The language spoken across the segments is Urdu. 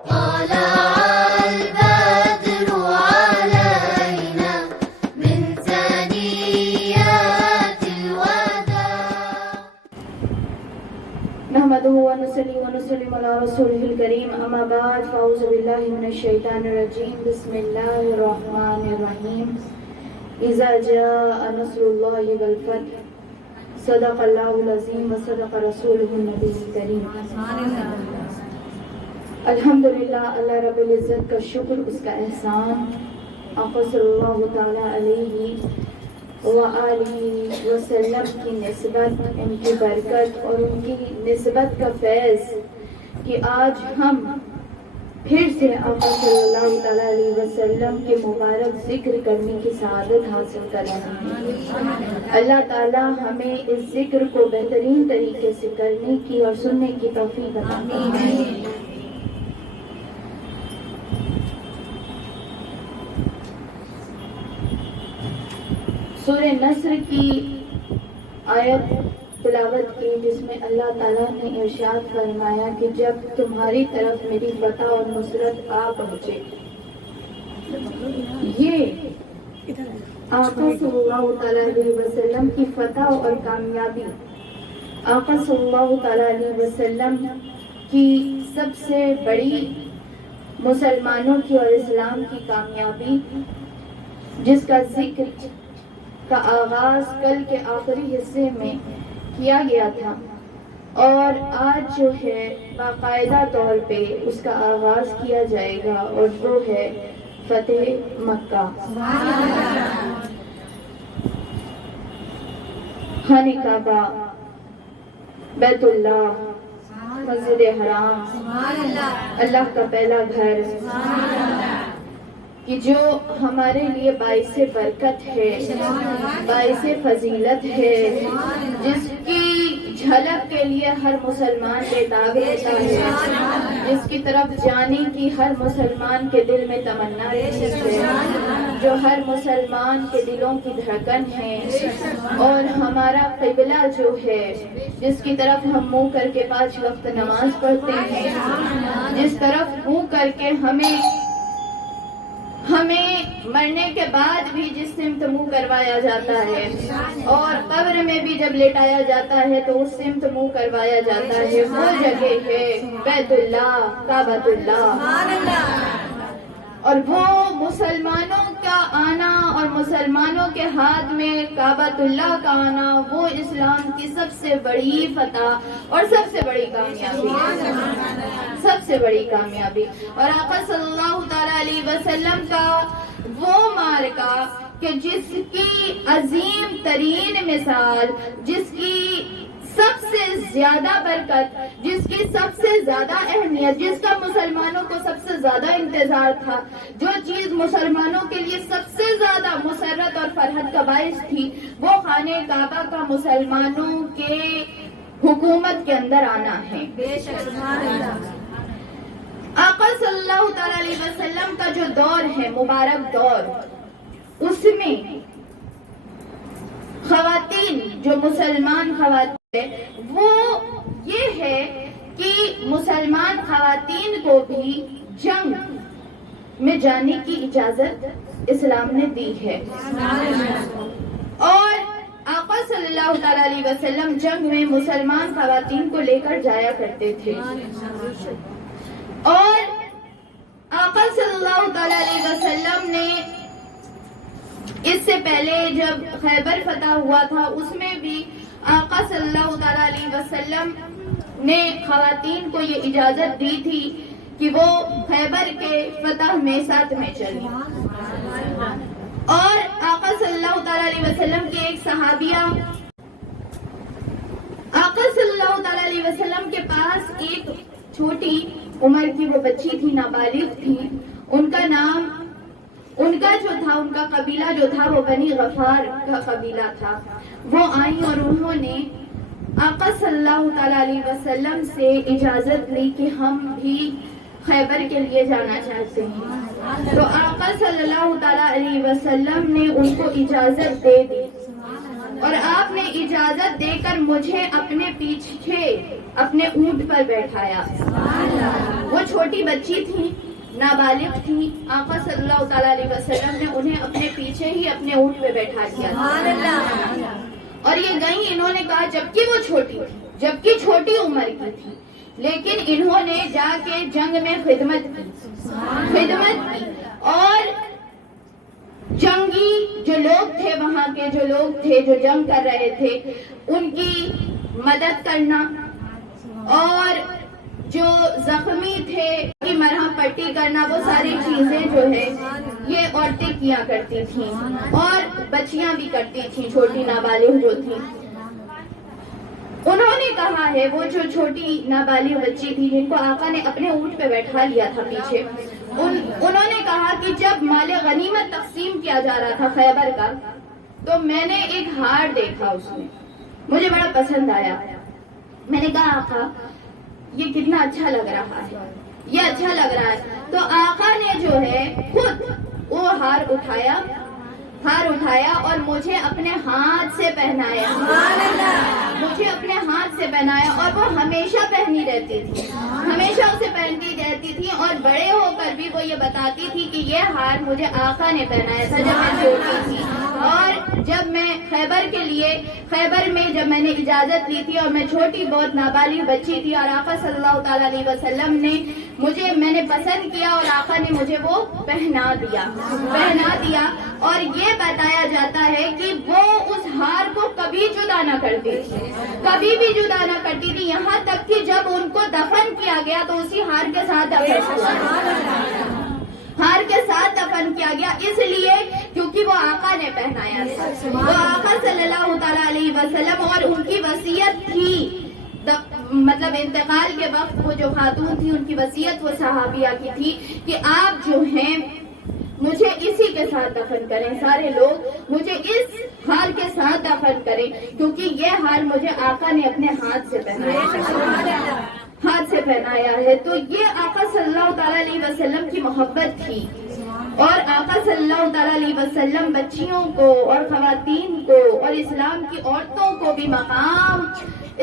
نحمده ونصلي ونسلم على رسوله الكريم اما بعد فاعوذ بالله من الشيطان الرجيم بسم الله الرحمن الرحيم اذا جاء نصر الله والفتح صدق الله العظيم وصدق رسوله النبي الكريم. الحمدللہ، اللہ رب العزت کا شکر، اس کا احسان، آقا صلی اللہ تعالیٰ علیہ وآلہ وسلم کی نسبت، ان کی برکت اور ان کی نسبت کا فیض کہ آج ہم پھر سے آقا صلی اللہ تعالیٰ علیہ وسلم کے مبارک ذکر کرنے کی سعادت حاصل کر رہے ہیں. اللہ تعالیٰ ہمیں اس ذکر کو بہترین طریقے سے کرنے کی اور سننے کی توفیق عطا فرمائے. سورہ نصر کی آیت تلاوت کی جس میں اللہ تعالیٰ نے ارشاد فرمایا کہ جب تمہاری طرف میری فتح اور نصرت آ پہنچے. یہ آقا صلی اللہ تعالیٰ علیہ وسلم کی فتح اور کامیابی، آقا صلی اللہ تعالیٰ علیہ وسلم کی سب سے بڑی مسلمانوں کی اور اسلام کی کامیابی، جس کا ذکر کا آغاز کل کے آخری حصے میں کیا گیا تھا، اور آج جو ہے باقاعدہ طور پہ اس کا آغاز کیا جائے گا، اور وہ ہے فتح مکہ. خانہ کعبہ، بیت اللہ، مسجد حرام، اللہ کا پہلا گھر، کہ جو ہمارے لیے باعث برکت ہے، باعث فضیلت ہے، جس کی جھلک کے لیے ہر مسلمان بےتاب ہوتا ہے، جس کی طرف جانے کی ہر مسلمان کے دل میں تمنا رہتی ہے، جو ہر مسلمان کے دلوں کی دھڑکن ہے، اور ہمارا قبلہ جو ہے، جس کی طرف ہم منہ کر کے 5 وقت نماز پڑھتے ہیں، جس طرف منہ کر کے ہمیں مرنے کے بعد بھی جس سمت منہ کروایا جاتا ہے، اور قبر میں بھی جب لٹایا جاتا ہے تو اس سمت منہ کروایا جاتا ہے، وہ جگہ ہے بیت اللہ، کعبۃ اللہ. اور وہ مسلمانوں کا آنا اور مسلمانوں کے ہاتھ میں کعبۃ اللہ کا آنا، وہ اسلام کی سب سے بڑی فتح اور سب سے بڑی کامیابی، سب سے بڑی کامیابی. اور آقا صلی اللہ تعالیٰ علیہ وسلم کا وہ معرکہ کہ جس کی عظیم ترین مثال، جس کی سب سے زیادہ برکت، جس کی سب سے زیادہ اہمیت، جس کا مسلمانوں کو سب سے زیادہ انتظار تھا، جو چیز مسلمانوں کے لیے سب سے زیادہ مسرت اور فرحت کا باعث تھی، وہ خانہ کعبہ کا مسلمانوں کے حکومت کے اندر آنا ہے. آقا صلی اللہ تعالیٰ علیہ وسلم کا جو دور ہے، مبارک دور، اس میں خواتین، جو مسلمان خواتین، وہ یہ ہے کہ مسلمان خواتین کو بھی جنگ میں جانے کی اجازت اسلام نے دی ہے، اور آقا صلی اللہ تعالیٰ علیہ وسلم جنگ میں مسلمان خواتین کو لے کر جایا کرتے تھے. اور آقا صلی اللہ تعالیٰ علیہ وسلم نے اس سے پہلے جب خیبر فتح ہوا تھا، اس میں بھی آقا صلی اللہ تعالیٰ علیہ وسلم نے خواتین کو یہ اجازت دی تھی کہ وہ خیبر کے فتح میں ساتھ میں چلیں. اور آقا صلی اللہ تعالیٰ علیہ وسلم کی ایک صحابیہ، آقا صلی اللہ تعالیٰ علیہ وسلم کے پاس ایک چھوٹی عمر کی وہ بچی تھی، نابالغ تھی. ان کا نام، ان کا جو تھا، ان کا قبیلہ جو تھا وہ بنی غفار کا قبیلہ تھا. وہ آئیں اور انہوں نے آقا صلی اللہ تعالیٰ علیہ وسلم سے اجازت لی کہ ہم بھی خیبر کے لیے جانا چاہتے ہیں. تو آقا صلی اللہ تعالیٰ علیہ وسلم نے ان کو اجازت دے دی، اور آپ نے اجازت دے کر مجھے اپنے پیچھے اپنے اونٹ پر بیٹھایا. وہ وہ چھوٹی بچی تھی، نابالغ تھی، آقا صلی اللہ تعالیٰ علیہ وسلم نے انہیں اپنے پیچھے ہی اپنے اونٹ پہ بیٹھا دیا اور یہ گئی. انہوں نے کہا جبکہ وہ چھوٹی تھی، جبکہ چھوٹی عمر کی تھی، لیکن انہوں نے جا کے جنگ میں خدمت کی اور جنگی جو لوگ تھے، وہاں کے جو لوگ تھے جو جنگ کر رہے تھے، ان کی مدد کرنا اور جو زخمی تھے کی مرہم پٹی کرنا، وہ ساری چیزیں جو ہے یہ عورتیں کیا کرتی تھیں اور بچیاں بھی کرتی تھیں، چھوٹی نابالغ جو تھیں. انہوں نے کہا ہے وہ جو چھوٹی نابالغ بچی تھی جن کو آقا نے اپنے اونٹ پہ بیٹھا لیا تھا پیچھے، انہوں نے کہا کہ جب مال غنیمت تقسیم کیا جا رہا تھا خیبر کا، تو میں نے ایک ہار دیکھا، اس میں مجھے بڑا پسند آیا. میں نے کہا آقا یہ کتنا اچھا لگ رہا ہے، یہ اچھا لگ رہا ہے. تو آقا نے جو ہے خود وہ ہار اٹھایا اور مجھے اپنے ہاتھ سے پہنایا، اور وہ ہمیشہ پہنی رہتی تھی، ہمیشہ اسے پہنتی رہتی تھی. اور بڑے ہو کر بھی وہ یہ بتاتی تھی کہ یہ ہار مجھے آقا نے پہنایا تھا جب میں چھوٹی تھی. اور جب میں خیبر میں جب میں نے اجازت لی تھی اور میں چھوٹی بہت نابالغ بچی تھی اور آقا صلی اللہ تعالیٰ علیہ وسلم نے میں نے پسند کیا اور آقا نے مجھے وہ پہنا دیا. اور یہ بتایا جاتا ہے کہ وہ اس ہار کو کبھی جدا نہ کرتی تھی، یہاں تک کہ جب ان کو دفن کیا گیا تو اسی ہار کے ساتھ دفن کیا گیا، اس لیے کیونکہ وہ آقا نے پہنایا تھا، وہ آقا صلی اللہ تعالیٰ علیہ وسلم. اور ان کی وصیت تھی، مطلب انتقال کے وقت وہ جو خاتون تھی ان کی وصیت وہ صحابیہ کی تھی کہ آپ جو ہیں مجھے اسی کے ساتھ دفن کریں، سارے لوگ مجھے اس ہار کے ساتھ دفن کریں، کیونکہ یہ ہار مجھے آقا نے اپنے ہاتھ سے پہنایا ہے. تو یہ آقا صلی اللہ تعالیٰ علیہ وسلم کی محبت تھی. اور آقا صلی اللہ تعالیٰ علیہ وسلم بچیوں کو اور خواتین کو اور اسلام کی عورتوں کو بھی مقام،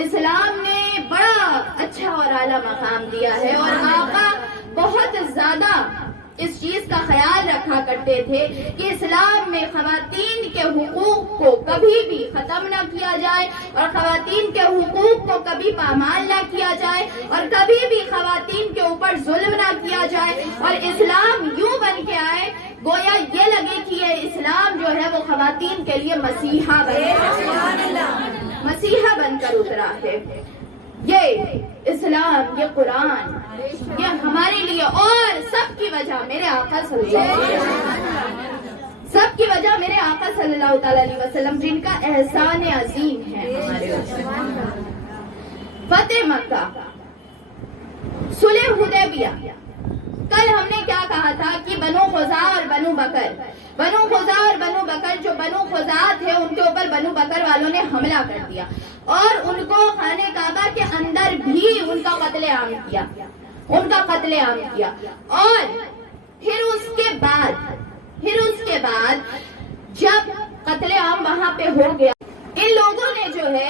اسلام نے بڑا اچھا اور اعلیٰ مقام دیا ہے. اور آقا بہت زیادہ اس چیز کا خیال رکھا کرتے تھے کہ اسلام میں خواتین کے حقوق کو کبھی بھی ختم نہ کیا جائے اور خواتین کے حقوق کو کبھی پامال نہ کیا جائے اور کبھی بھی خواتین کے اوپر ظلم نہ کیا جائے. اور اسلام یوں بن کے آئے گویا یہ لگے کہ یہ اسلام جو ہے وہ خواتین کے لیے مسیحا بن کر اترا ہے. یہ اسلام، یہ قرآن، یہ ہمارے لیے اور سب کی وجہ میرے آقا صلی اللہ تعالیٰ علیہ وسلم جن کا احسان عظیم ہے ہمارے اوپر. فتح مکہ، صلح حدیبیہ. کل ہم نے کیا کہا تھا کہ بنو خزاعہ اور بنو بکر جو بنو خزاعہ تھے ان کے اوپر بنو بکر والوں نے حملہ کر دیا اور ان کو خانہ کعبہ کے اندر بھی ان کا قتل عام کیا. اور پھر اس کے بعد جب قتل عام وہاں پہ ہو گیا، ان لوگوں نے جو ہے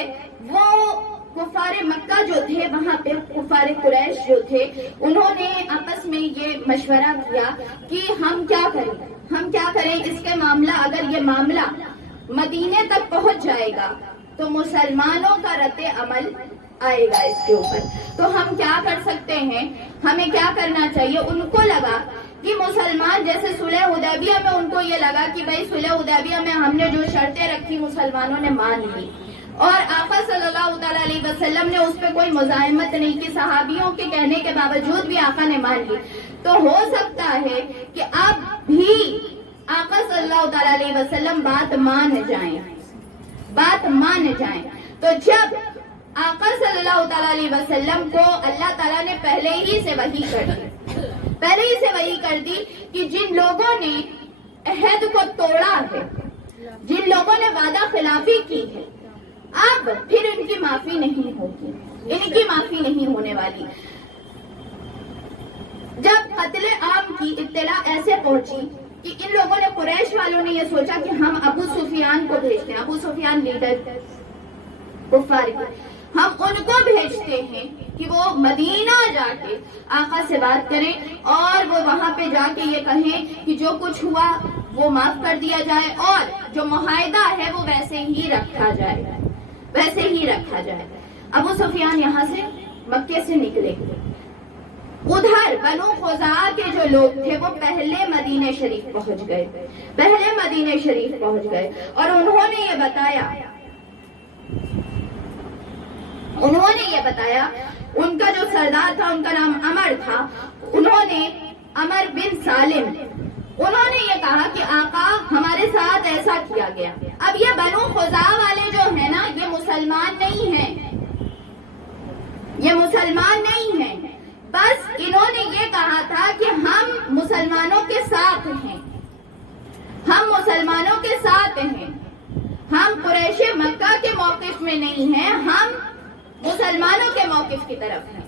وہ کفار مکہ جو تھے وہاں پہ کفار قریش جو تھے انہوں نے آپس میں یہ مشورہ کیا کہ ہم کیا کریں اس کے معاملہ، اگر یہ معاملہ مدینے تک پہنچ جائے گا تو مسلمانوں کا رد عمل آئے گا اس کے اوپر، تو ہم کیا کر سکتے ہیں، ہمیں کیا کرنا چاہیے. ان کو لگا کہ مسلمان جیسے صلح حدیبیہ میں ان کو یہ لگا کہ بھائی صلح حدیبیہ میں ہم نے جو شرطیں رکھی مسلمانوں نے مان لی اور آقا صلی اللہ تعالیٰ علیہ وسلم نے اس پہ کوئی مزاحمت نہیں کی، صحابیوں کے کہنے کے باوجود بھی آقا نے مان لی. تو ہو سکتا ہے کہ اب بھی آقا صلی اللہ تعالیٰ علیہ وسلم بات مان جائیں. تو جب آقا صلی اللہ تعالیٰ علیہ وسلم کو اللہ تعالیٰ نے پہلے ہی سے وحی کر دی کہ جن لوگوں نے عہد کو توڑا ہے، جن لوگوں نے وعدہ خلافی کی ہے، اب پھر ان کی معافی نہیں ہوگی، ان کی معافی نہیں ہونے والی. جب قتل عام کی اطلاع ایسے پہنچی کہ ان لوگوں نے، قریش والوں نے یہ سوچا کہ ہم ابو سفیان کو بھیجتے ہیں، ابو سفیان لیڈر کفار کے، ہم ان کو بھیجتے ہیں کہ وہ مدینہ جا کے آقا سے بات کریں اور وہ وہاں پہ جا کے یہ کہیں کہ جو کچھ ہوا وہ معاف کر دیا جائے اور جو معاہدہ ہے وہ ویسے ہی رکھا جائے، ویسے ہی رکھا جائے۔ ابو سفیان یہاں سے مکے سے نکلے، ادھر بنو خزاعہ کے جو لوگ تھے وہ پہلے مدینہ شریف پہنچ گئے، پہلے مدینہ شریف پہنچ گئے اور انہوں نے یہ بتایا، ان کا جو سردار تھا ان کا نام عمر تھا، انہوں نے عمر بن سالم، انہوں نے یہ کہا کہ آقا ہمارے ساتھ ایسا کیا گیا۔ اب یہ بنو خزاعہ والے جو ہیں نا یہ مسلمان نہیں ہیں، یہ مسلمان نہیں ہیں، بس انہوں نے یہ کہا تھا کہ ہم مسلمانوں کے ساتھ ہیں، ہم مسلمانوں کے ساتھ ہیں، ہم قریش مکہ کے موقف میں نہیں ہیں، ہم مسلمانوں کے موقف کی طرف ہیں۔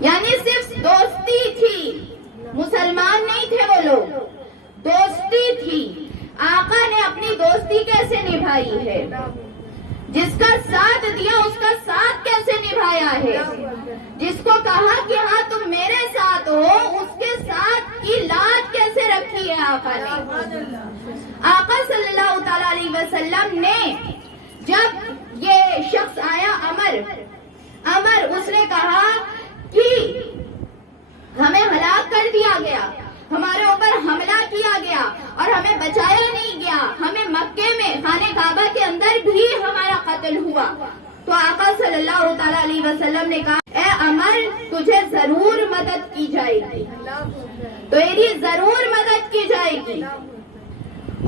یعنی صرف دوستی تھی، مسلمان نہیں تھے وہ لوگ، دوستی تھی۔ آقا نے اپنی دوستی کیسے نبھائی ہے؟ جس کا ساتھ دیا اس کا ساتھ کیسے نبھایا ہے؟ جس کو کہا کہ ہاں تم میرے ساتھ ہو اس کے ساتھ کی لات کیسے رکھی ہے آقا نے؟ آقا صلی اللہ تعالی علیہ وسلم نے جب یہ شخص آیا عمر اس نے کہا کہ ہمیں ہلاک کر دیا گیا، ہمارے اوپر حملہ کیا گیا اور ہمیں بچایا نہیں گیا، ہمیں مکے میں خانہ کعبہ کے اندر بھی ہمارا قتل ہوا۔ تو آقا صلی اللہ تعالی علیہ وسلم نے کہا اے عمر تجھے ضرور مدد کی جائے گی، تیری ضرور مدد کی جائے گی۔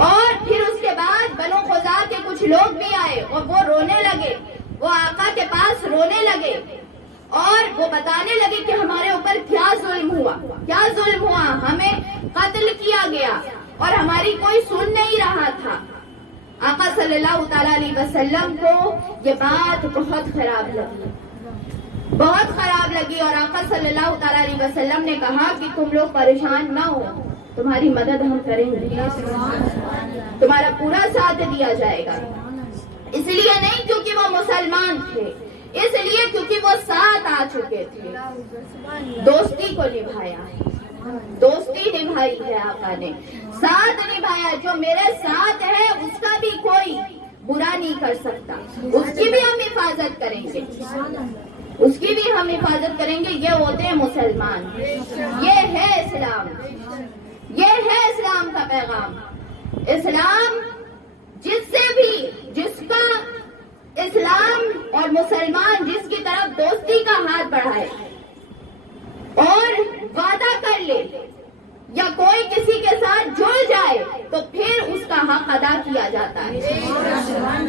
اور پھر اس کے بعد بنو خزاعہ کے کچھ لوگ بھی آئے اور وہ رونے لگے، وہ آقا کے پاس رونے لگے اور وہ بتانے لگے کہ ہمارے اوپر کیا ظلم ہوا، ہمیں قتل کیا گیا اور ہماری کوئی سن نہیں رہا تھا۔ آقا صلی اللہ تعالی علیہ وسلم کو یہ بات بہت خراب لگی اور آقا صلی اللہ تعالی علیہ وسلم نے کہا کہ تم لوگ پریشان نہ ہو، تمہاری مدد ہم کریں گے، تمہارا پورا ساتھ دیا جائے گا۔ اس لیے نہیں کیونکہ وہ مسلمان تھے، اس لیے کیونکہ وہ ساتھ آ چکے تھے، دوستی کو نبھایا ہے، دوستی نبھائی ہے آقا نے، ساتھ نبھایا۔ جو میرے ساتھ ہے اس کا بھی کوئی برا نہیں کر سکتا، اس کی بھی ہم حفاظت کریں گے، اس کی بھی ہم حفاظت کریں گے۔ یہ ہوتے ہیں مسلمان، یہ ہے اسلام، یہ ہے اسلام کا پیغام۔ اسلام جس کا اسلام اور مسلمان جس کی طرف دوستی کا ہاتھ بڑھائے اور وعدہ کر لے یا کوئی کسی کے ساتھ جڑ جائے تو پھر اس کا حق ادا کیا جاتا ہے،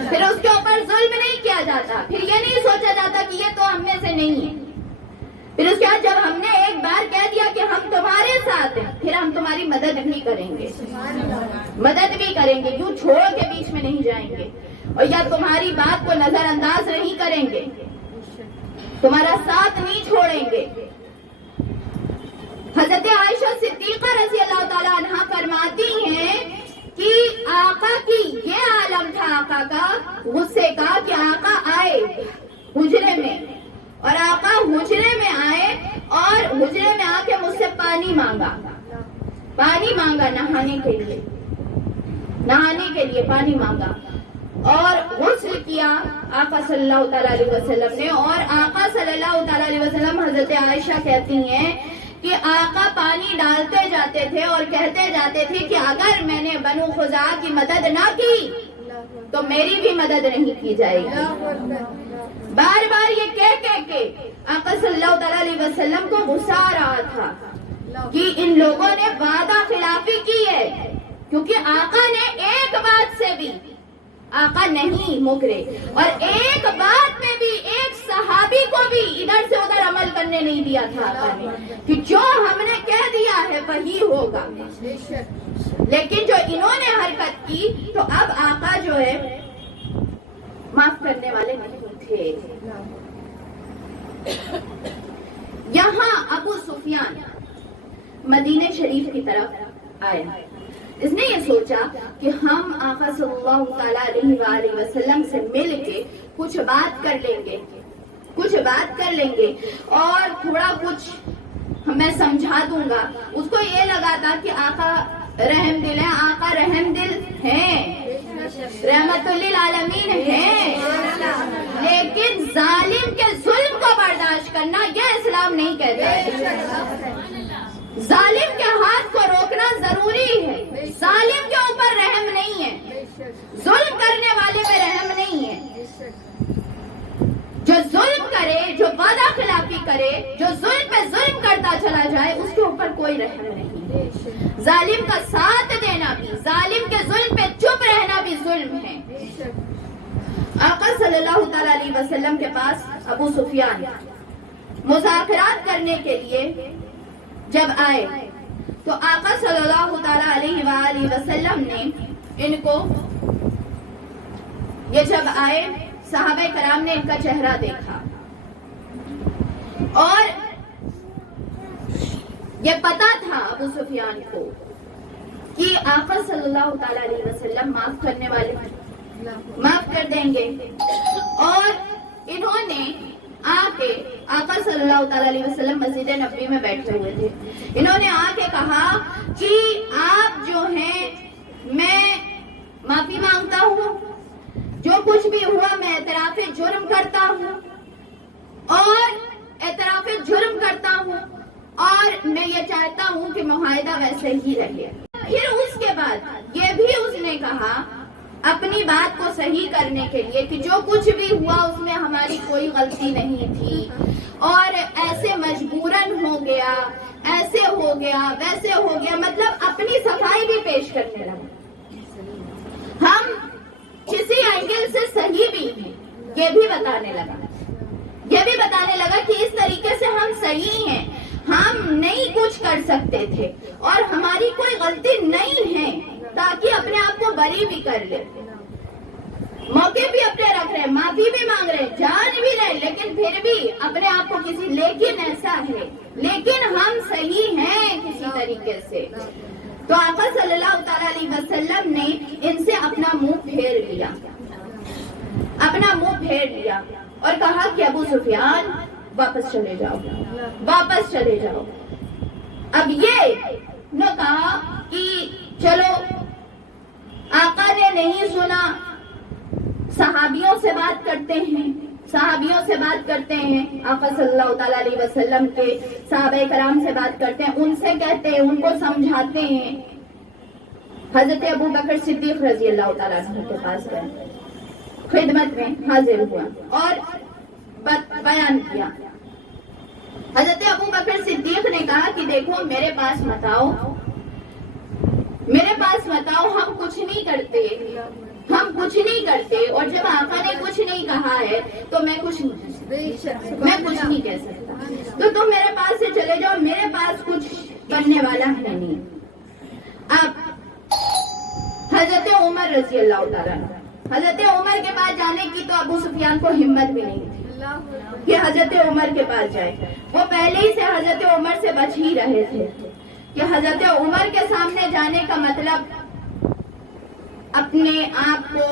پھر اس کے اوپر ظلم نہیں کیا جاتا، پھر یہ نہیں سوچا جاتا کہ یہ تو ہم میں سے نہیں ہے۔ پھر اس کے بعد جب ہم نے ایک بار کہہ دیا کہ ہم تمہارے ساتھ ہیں پھر ہم تمہاری مدد بھی کریں گے، مدد بھی کریں گے، یوں چھوڑ کے بیچ میں نہیں جائیں گے اور یا تمہاری بات کو نظر انداز نہیں کریں گے، تمہارا ساتھ نہیں چھوڑیں گے۔ حضرت عائشہ صدیقہ رضی اللہ تعالی عنہا فرماتی ہیں کہ آقا کی یہ عالم تھا آقا کا غصے کا کہ آقا آئے حجرے میں اور آقا حجرے میں آئے اور حجرے میں آ کے مجھ سے پانی مانگا نہانے کے لیے پانی مانگا اور غسل کیا آقا صلی اللہ تعالی علیہ وسلم نے۔ اور آقا صلی اللہ تعالی علیہ وسلم حضرت عائشہ کہتی ہیں کہ آقا پانی ڈالتے جاتے تھے اور کہتے جاتے تھے کہ اگر میں نے بنو خزاعہ کی مدد نہ کی تو میری بھی مدد نہیں کی جائے گی۔ بار بار یہ کہہ کے آقا صلی اللہ تعالی علیہ وسلم کو غصہ آ رہا تھا کہ ان لوگوں نے وعدہ خلافی کی ہے، کیونکہ آقا نے ایک بات سے بھی آقا نہیں مکرے اور ایک بات میں بھی ایک صحابی کو بھی ادھر سے ادھر عمل کرنے نہیں دیا تھا آقا نے کہ جو ہم نے کہہ دیا ہے وہی ہوگا۔ لیکن جو انہوں نے حرکت کی تو اب آقا جو ہے معاف کرنے والے نہیں تھے۔ یہاں ابو سفیان مدینہ شریف کی طرف آیا، اس نے یہ سوچا کہ ہم آقا صلی اللہ تعالی علیہ وآلہ وسلم سے مل کے کچھ بات کر لیں گے، کچھ بات کر لیں گے اور تھوڑا کچھ میں سمجھا دوں گا. اس کو یہ لگا تھا کہ آقا رحم دل ہے، آقا رحم دل ہیں، رحمت للعالمین ہیں، لیکن ظالم کے ظلم کو برداشت کرنا یہ اسلام نہیں کہتا ہے. ظالم کے ہاتھ کو روکنا ضروری ہے. ظالم کے اوپر رحم نہیں ہے، ظلم کرنے والے پہ رحم نہیں ہے. جو ظلم کرے، جو وعدہ خلافی کرے، جو ظلم پہ ظلم کرتا چلا جائے، اس کے اوپر کوئی رحم نہیں. ظالم کا ساتھ دینا بھی، ظالم کے ظلم پہ چپ رہنا بھی ظلم ہے. آقا صلی اللہ تعالی علیہ وسلم کے پاس ابو سفیان مذاکرات کرنے کے لیے جب آئے تو آقا صلی اللہ تعالی علیہ وآلہ وسلم نے ان کو، یہ جب آئے صحابہ کرام نے ان کا چہرہ دیکھا اور یہ پتا تھا ابو سفیان کو کہ آقا صلی اللہ تعالی علیہ وسلم معاف کرنے والے ہیں، معاف کر دیں گے. اور انہوں نے آ کے، آقا صلی اللہ تعالی علیہ وسلم مسجد نبوی میں بیٹھے ہوئے تھے، انہوں نے آ کے کہا کہ آپ جو ہیں، میں معافی مانگتا ہوں، جو کچھ بھی ہوا میں اعتراف جرم کرتا ہوں اور اعتراف جرم کرتا ہوں، اور میں یہ چاہتا ہوں کہ معاہدہ ویسے ہی رہے. پھر اس کے بعد یہ بھی اس نے کہا اپنی بات کو صحیح کرنے کے لیے کہ جو کچھ بھی ہوا اس میں ہماری کوئی غلطی نہیں تھی اور ایسے مجبوراً ہو گیا، ایسے ہو گیا، ویسے ہو گیا، مطلب اپنی صفائی بھی پیش کرنے لگا. ہم کسی اینگل سے صحیح بھی ہیں یہ بھی بتانے لگا کہ اس طریقے سے ہم صحیح ہیں، ہم نہیں کچھ کر سکتے تھے اور ہماری کوئی غلطی نہیں ہے، تاکہ اپنے آپ کو بری بھی کر لے. موقع بھی اپنے رکھ رہے، معافی بھی مانگ رہے، جان بھی رہے، لیکن پھر بھی اپنے آپ کو لیکن ایسا ہے، لیکن ہم صحیح ہیں کسی طریقے سے. تو آقا صلی اللہ تعالی علیہ وسلم نے ان سے اپنا منہ پھیر لیا اور کہا کہ ابو سفیان واپس چلے جاؤ. اب یہ نہ کہا کہ چلو آقا نے نہیں سنا، صحابیوں سے بات کرتے ہیں، آقا صلی اللہ تعالی علیہ وسلم کے صحابہ کرام سے بات کرتے ہیں، ان سے کہتے ہیں، ان کو سمجھاتے ہیں. حضرت ابو بکر صدیق رضی اللہ تعالیٰ عنہ کے پاس گئے، خدمت میں حاضر ہوا اور بیان کیا. حضرت ابو بکر صدیق نے کہا کہ دیکھو میرے پاس مت آؤ، ہم کچھ نہیں کرتے، اور جب آقا نے کچھ نہیں کہا ہے تو میں کچھ نہیں کہہ سکتا، تو تم میرے پاس سے چلے جاؤ، میرے پاس کچھ کرنے والا ہے نہیں. اب حضرت عمر رضی اللہ تعالیٰ عنہ، حضرت عمر کے پاس جانے کی تو ابو سفیان کو ہمت بھی نہیں تھی کہ حضرت عمر کے پاس جائے. وہ پہلے ہی سے حضرت عمر سے بچ ہی رہے تھے کہ حضرت عمر کے سامنے جانے کا مطلب اپنے آپ کو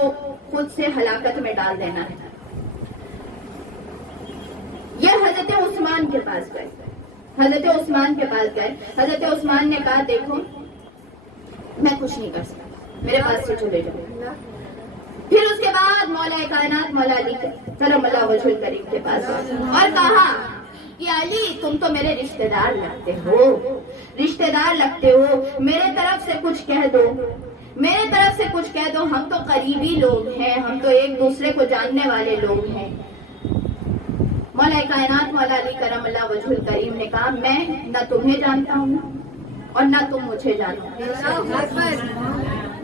خود سے ہلاکت میں ڈال دینا ہے. یہ حضرت عثمان کے پاس گئے، حضرت عثمان نے کہا دیکھو میں کچھ نہیں کر سکتا، میرے پاس سے چلے جاؤ. پھر اس کے بعد مولا کائنات مولا علی کرم اللہ وجہ الکریم کے پاس گئے اور کہا کہ علی تم تو میرے رشتہ دار لگتے ہو، میرے طرف سے کچھ کہہ دو، ہم تو قریبی لوگ ہیں، ہم تو ایک دوسرے کو جاننے والے لوگ ہیں. مولا کائنات مولا علی کرم اللہ وجہ الکریم نے کہا میں نہ تمہیں جانتا ہوں اور نہ تم مجھے جانو،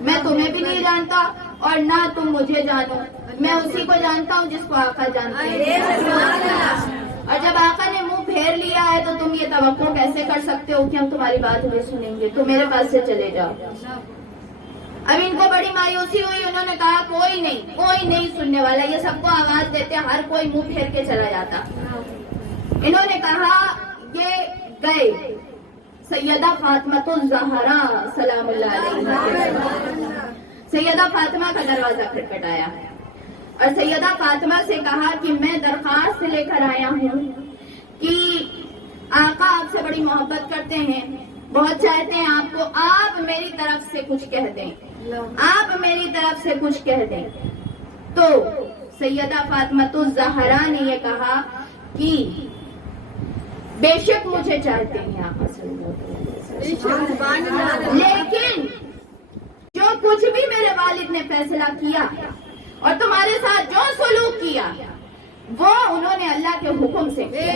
میں تمہیں بھی نہیں جانتا اور نہ تم مجھے جانو، میں اسی کو جانتا ہوں جس کو آقا جانتے ہیں. اور جب آقا نے منہ پھیر لیا ہے تو تم یہ توقع کیسے کر سکتے ہو کہ ہم تمہاری بات نہیں سنیں گے، تو میرے پاس سے چلے جاؤ. اب ان کو بڑی مایوسی ہوئی، انہوں نے کہا کوئی نہیں سننے والا، یہ سب کو آواز دیتے ہر کوئی منہ پھیر کے چلا جاتا. انہوں نے کہا یہ گئے سیدہ فاطمہ الزہرا سلام اللہ علیہا، سیدہ فاطمہ کا دروازہ کھٹکھٹایا. اور سیدہ فاطمہ سے کہا کہ میں درخواست لے کر آیا ہوں کہ آقا آپ سے بڑی محبت کرتے ہیں، بہت چاہتے ہیں آپ کو، آپ میری طرف سے کچھ کہہ دیں، آپ میری طرف سے کچھ کہہ دیں۔ تو سیدہ فاطمہ الزہرا نے یہ کہا کہ بے شک مجھے چاہتے ہیں آقا صلی اللہ علیہ وسلم، لیکن جو کچھ بھی میرے والد نے فیصلہ کیا اور تمہارے ساتھ جو سلوک کیا وہ انہوں نے اللہ کے حکم سے کیا۔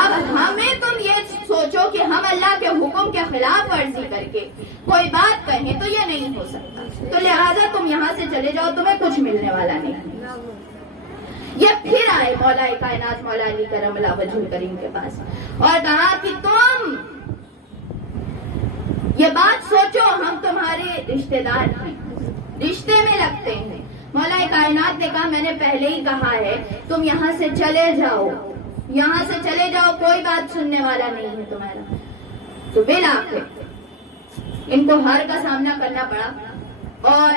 اب ہمیں تم یہ سوچو کہ ہم اللہ کے حکم کے خلاف ورزی کر کے کوئی بات کہیں تو یہ نہیں ہو سکتا، تو لہٰذا تم یہاں سے چلے جاؤ، تمہیں کچھ ملنے والا نہیں۔ یہ پھر آئے مولا کائنات مولا علی کرم اللہ وجہ کریم کے پاس اور کہا کہ تم یہ بات سوچو، ہم تمہارے رشتہ دار ہیں، رشتے میں لگتے ہیں۔ مولا کائنات نے کہا میں نے پہلے ہی کہا ہے تم یہاں سے چلے جاؤ، یہاں سے چلے جاؤ، کوئی بات سننے والا نہیں ہے تمہارا۔ تو بالآخر ان کو ہار کا سامنا کرنا پڑا اور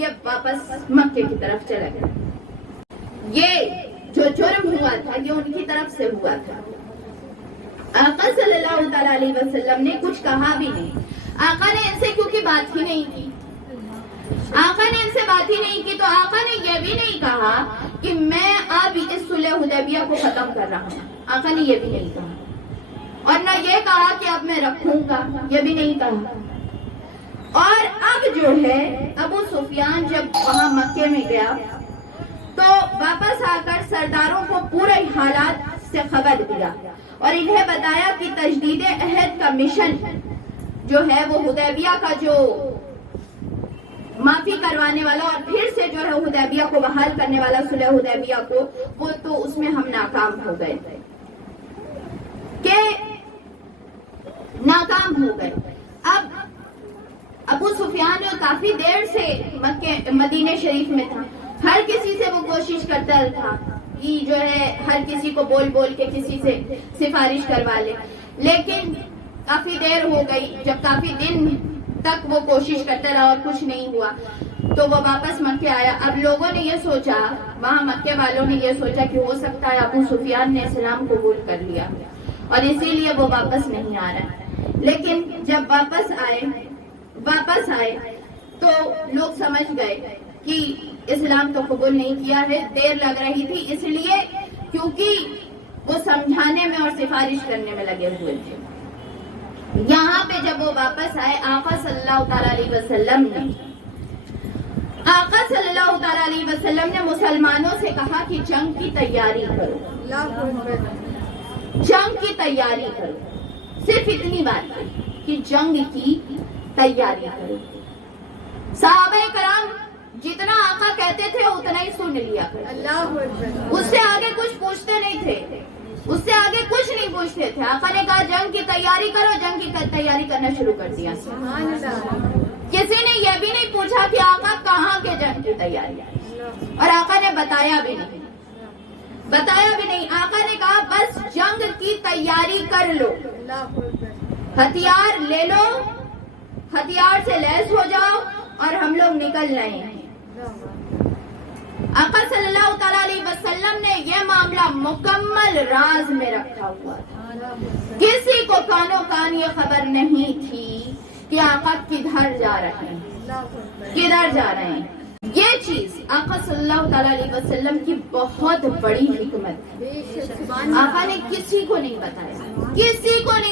یہ واپس مکے کی طرف چلے گئے۔ یہ جو جرم ہوا تھا یہ ان کی طرف سے ہوا تھا۔ آقا صلی اللہ تعالی علیہ وسلم نے کچھ کہا بھی نہیں، آقا نے ان سے کیونکہ بات ہی نہیں کی، آقا نے ان سے بات ہی نہیں کی، تو آقا نے یہ بھی نہیں کہا کہ میں اب اس صلح حدیبیہ کو ختم کر رہا ہوں، آقا نے یہ بھی نہیں کہا، اور نہ یہ کہا کہ اب میں رکھوں گا، یہ بھی نہیں کہا۔ اور اب جو ہے ابو سفیان جب وہاں مکے میں گیا تو واپس آ کر سرداروں کو پورے حالات سے خبر دیا اور انہیں بتایا کہ تجدید عہد کا مشن جو ہے وہ حدیبیہ کا جو معافی کروانے والا اور پھر سے جو ہے حدیبیہ کو بحال کرنے والا صلح حدیبیہ کو، وہ تو اس میں ہم ناکام ہو گئے کہ ناکام ہو گئے۔ اب ابو سفیان کافی دیر سے مدینہ شریف میں تھا، ہر کسی سے وہ کوشش کرتا تھا کہ جو ہے ہر کسی کو بول بول کے کسی سے سفارش کروا لے، لیکن کافی دیر ہو گئی۔ جب کافی دن تک وہ کوشش کرتا رہا اور کچھ نہیں ہوا تو وہ واپس مکے آیا۔ اب لوگوں نے یہ سوچا، وہاں مکے والوں نے یہ سوچا کہ ہو سکتا ہے ابو سفیان نے اسلام قبول کر لیا اور اسی لیے وہ واپس نہیں آ رہا ہے۔ لیکن جب واپس آئے تو لوگ سمجھ گئے کہ اسلام تو قبول نہیں کیا ہے، دیر لگ رہی تھی اس لیے کیونکہ وہ سمجھانے میں اور سفارش کرنے میں لگے ہوئے تھے۔ یہاں پہ جب وہ واپس آئے آقا صلی اللہ تعالی علیہ وسلم نے مسلمانوں سے کہا کہ جنگ کی تیاری کرو، جنگ کی تیاری کرو، صرف اتنی بات ہے کہ جنگ کی تیاری کرو۔ صحابہ کرام جتنا آقا کہتے تھے اتنا ہی سن لیا کرو، اس سے آگے کچھ پوچھتے نہیں تھے، اس سے آگے کچھ نہیں پوچھتے تھے۔ آقا نے کہا جنگ کی تیاری کرو، جنگ کی تیاری کرنا شروع کر دیا۔ کسی نے یہ بھی نہیں پوچھا کہ آقا کہاں کے جنگ کی تیاری، اور آقا نے بتایا بھی نہیں۔ آقا نے کہا بس جنگ کی تیاری کر لو، ہتھیار لے لو، ہتھیار سے لیس ہو جاؤ اور ہم لوگ نکل رہے ہیں۔ آقا صلی اللہ تعالی علیہ وسلم نے یہ معاملہ مکمل راز میں رکھا ہوا تھا، کسی کو کانوں کان یہ خبر نہیں تھی کہ آقا کدھر جا رہے ہیں۔ یہ چیز آقا صلی اللہ تعالی علیہ وسلم کی بہت بڑی حکمت ہے۔ آقا نے کسی کو نہیں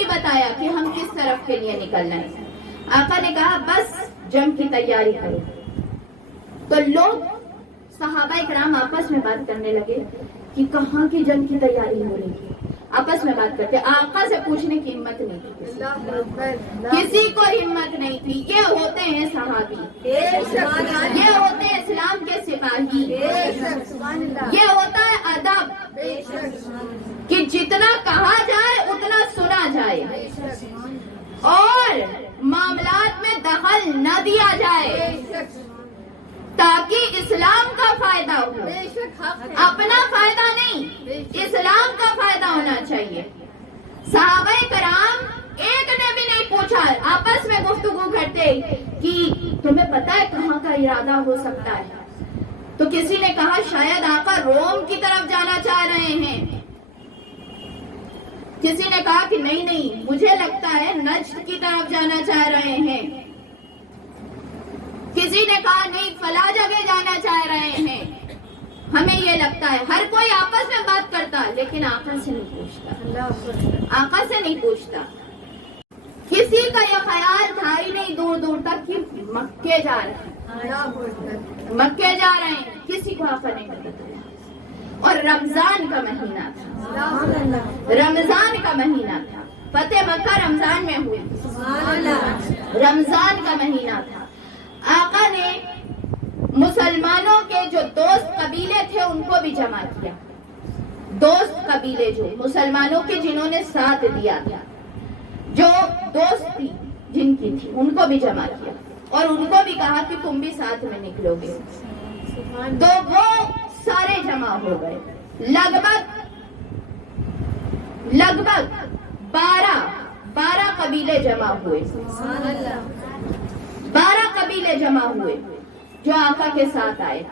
بتایا کہ ہم کس طرف کے لیے نکلنا ہے۔ آقا نے کہا بس جنگ کی تیاری کرو۔ تو لوگ صحابہ کرام آپس میں بات کرنے لگے کہ کہاں کی جنگ کی تیاری ہو رہی ہے، آپس میں بات کرتے۔ آقا سے پوچھنے کی ہمت نہیں تھی، کسی کو ہمت نہیں تھی۔ یہ ہوتے ہیں صحابی، یہ ہوتے ہیں اسلام کے سپاہی، یہ ہوتا ہے ادب کہ جتنا کہا جائے اتنا سنا جائے اور معاملات میں دخل نہ دیا جائے تاکہ اسلام کا فائدہ ہو، اپنا فائدہ نہیں، اسلام کا فائدہ ہونا چاہیے۔ صحابہ کرام ایک نے بھی نہیں پوچھا، آپس میں گفتگو کرتے کہ تمہیں پتہ ہے کہاں کا ارادہ ہو سکتا ہے، تو کسی نے کہا شاید آقا روم کی طرف جانا چاہ رہے ہیں، کسی نے کہا کہ نہیں مجھے لگتا ہے نجد کی طرف جانا چاہ رہے ہیں، کسی نے کہا نہیں فلاں جگہ جانا چاہ رہے ہیں، ہمیں یہ لگتا ہے۔ ہر کوئی آپس میں بات کرتا لیکن آقا سے نہیں پوچھتا، آقا سے نہیں پوچھتا۔ کسی کا یہ خیال تھا ہی نہیں دور دور تک کہ مکے جا رہے ہیں، مکے جا رہے ہیں، کسی کو آقا نہیں بتایا۔ اور رمضان کا مہینہ تھا، رمضان کا مہینہ تھا، فتح مکہ رمضان میں ہوئی، رمضان کا مہینہ تھا۔ آقا نے مسلمانوں کے جو دوست قبیلے تھے ان کو بھی جمع کیا، دوست قبیلے جو مسلمانوں کے جنہوں نے ساتھ دیا تھا، جو دوست تھی جن کی تھی ان کو بھی جمع کیا اور ان کو بھی کہا کہ تم بھی ساتھ میں نکلو گے۔ تو وہ سارے جمع ہو گئے، لگ بھگ 12 قبیلے جمع ہوئے، 12 قبیلے جمع ہوئے جو آقا کے ساتھ آئے۔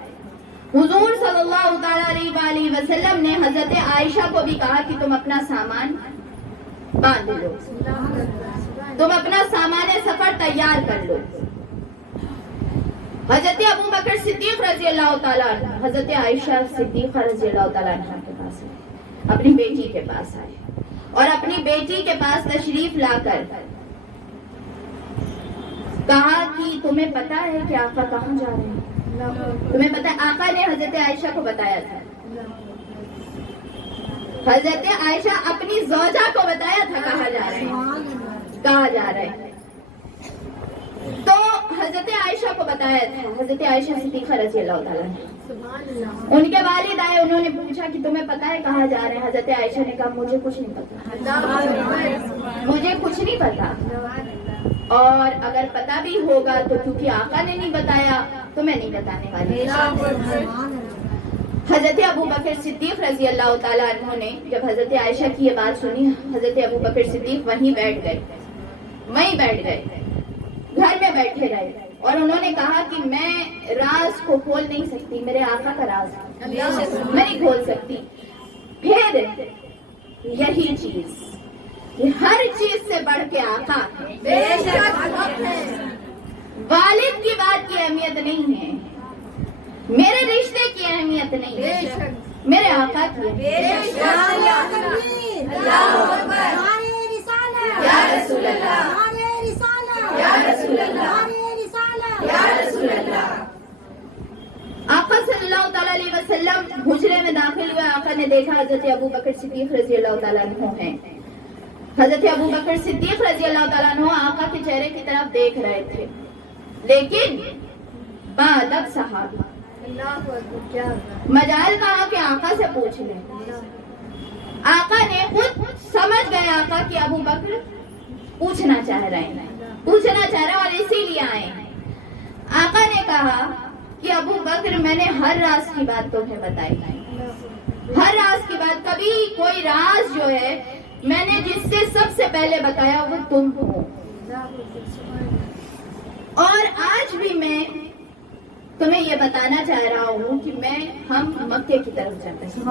حضور صلی اللہ تعالی علیہ وآلہ وسلم نے حضرت عائشہ کو بھی کہا کہ تم اپنا سامان باندھ لو، تم اپنا سامان سفر تیار کر لو۔ حضرت ابو بکر صدیق رضی اللہ تعالیٰ عنہ حضرت عائشہ صدیقہ رضی اللہ تعالیٰ عنہ کے پاس آئے، اپنی بیٹی کے پاس آئے اور اپنی بیٹی کے پاس تشریف لا کر کہا کہ تمہیں پتا ہے کہ آقا کہاں جا رہے ہیں؟ تمہیں پتا ہے؟ آقا نے حضرت عائشہ کو بتایا تھا، حضرت عائشہ اپنی زوجہ کو بتایا تھا کہاں جا رہے ہیں، کہاں جا رہے ہیں۔ تو حضرت عائشہ کو بتایا تھا، حضرت عائشہ صدیقہ رضی اللہ تعالیٰ عنہ، ان کے والد آئے، انہوں نے پوچھا کہ تمہیں پتا ہے کہاں جا رہے ہیں؟ حضرت عائشہ نے کہا مجھے کچھ نہیں پتا، مجھے کچھ نہیں پتا، اور اگر پتا بھی ہوگا تو کیونکہ آقا نے نہیں بتایا تو میں نہیں بتانے والی۔ حضرت ابو بکر صدیق رضی اللہ تعالیٰ عنہ نے جب حضرت عائشہ کی یہ بات سنی، حضرت ابو بکر صدیق وہیں بیٹھ گئے، گھر میں بیٹھے رہے اور انہوں نے کہا کہ میں راز کو کھول نہیں سکتی، میرے آقا کا راز میں نہیں کھول سکتی۔ پھر یہی چیز، ہر چیز سے بڑھ کے آقا، والد کی بات کی اہمیت نہیں ہے، میرے رشتے کی اہمیت نہیں ہے، میرے آقا کی اہمیت۔ یا رسول اللہ، یا رسول اللہ، یا رسول اللہ۔ آقا صلی اللہ تعالیٰ علیہ وسلم حجرے میں داخل ہوئے، آقا نے دیکھا حضرت ابو بکر صدیق رضی اللہ تعالیٰ عنہ ہیں۔ حضرت ابو بکر صدیق رضی اللہ تعالیٰ عنہ آقا کے چہرے کی طرف دیکھ رہے تھے، لیکن بادب صحابی مجال کہا کہ آقا سے پوچھ لیں۔ آقا نے خود سمجھ گئے آقا کہ ابو بکر پوچھنا چاہ رہے ہیں اور اسی لیے آئے ہیں۔ آقا نے کہا کہ ابو بکر میں نے ہر راز کی بات تمہیں بتائی، ہر راز کی بات، کبھی کوئی راز جو ہے میں نے جس سے سب سے پہلے بتایا وہ تم ہو، اور آج بھی میں تمہیں یہ بتانا چاہ رہا ہوں کہ ہم مکے کی طرف جا رہے ہیں،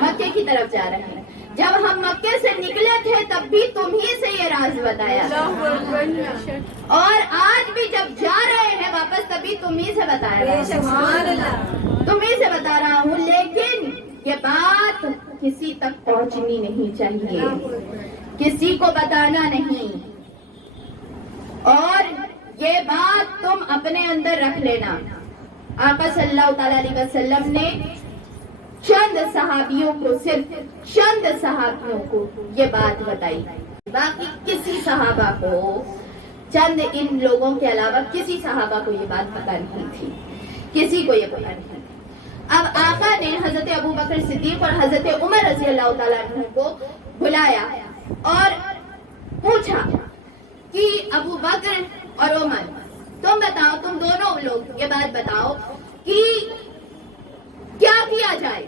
مکے کی طرف جا رہے ہیں۔ جب ہم مکے سے نکلے تھے تب بھی تم ہی سے یہ راز بتایا، اور آج بھی جب جا رہے ہیں واپس تبھی تم ہی سے بتایا، تم ہی سے بتا رہا ہوں، لیکن یہ بات کسی تک پہنچنی نہیں چاہیے، کسی کو بتانا نہیں، اور یہ بات تم اپنے اندر رکھ لینا۔ آقا صلی اللہ تعالیٰ علیہ وسلم نے چند صحابیوں کو، صرف چند صحابیوں کو یہ بات بتائی، باقی کسی صحابہ کو، چند ان لوگوں کے علاوہ کسی صحابہ کو یہ بات پتہ نہیں تھی، کسی کو یہ پتہ نہیں تھی۔ اب آقا نے حضرت ابو بکر صدیق اور حضرت عمر رضی اللہ تعالیٰ عنہ کو بلایا اور پوچھا کہ ابو بکر اور عمر، تم بتاؤ، تم دونوں لوگ یہ بات بتاؤ کہ کیا کیا جائے،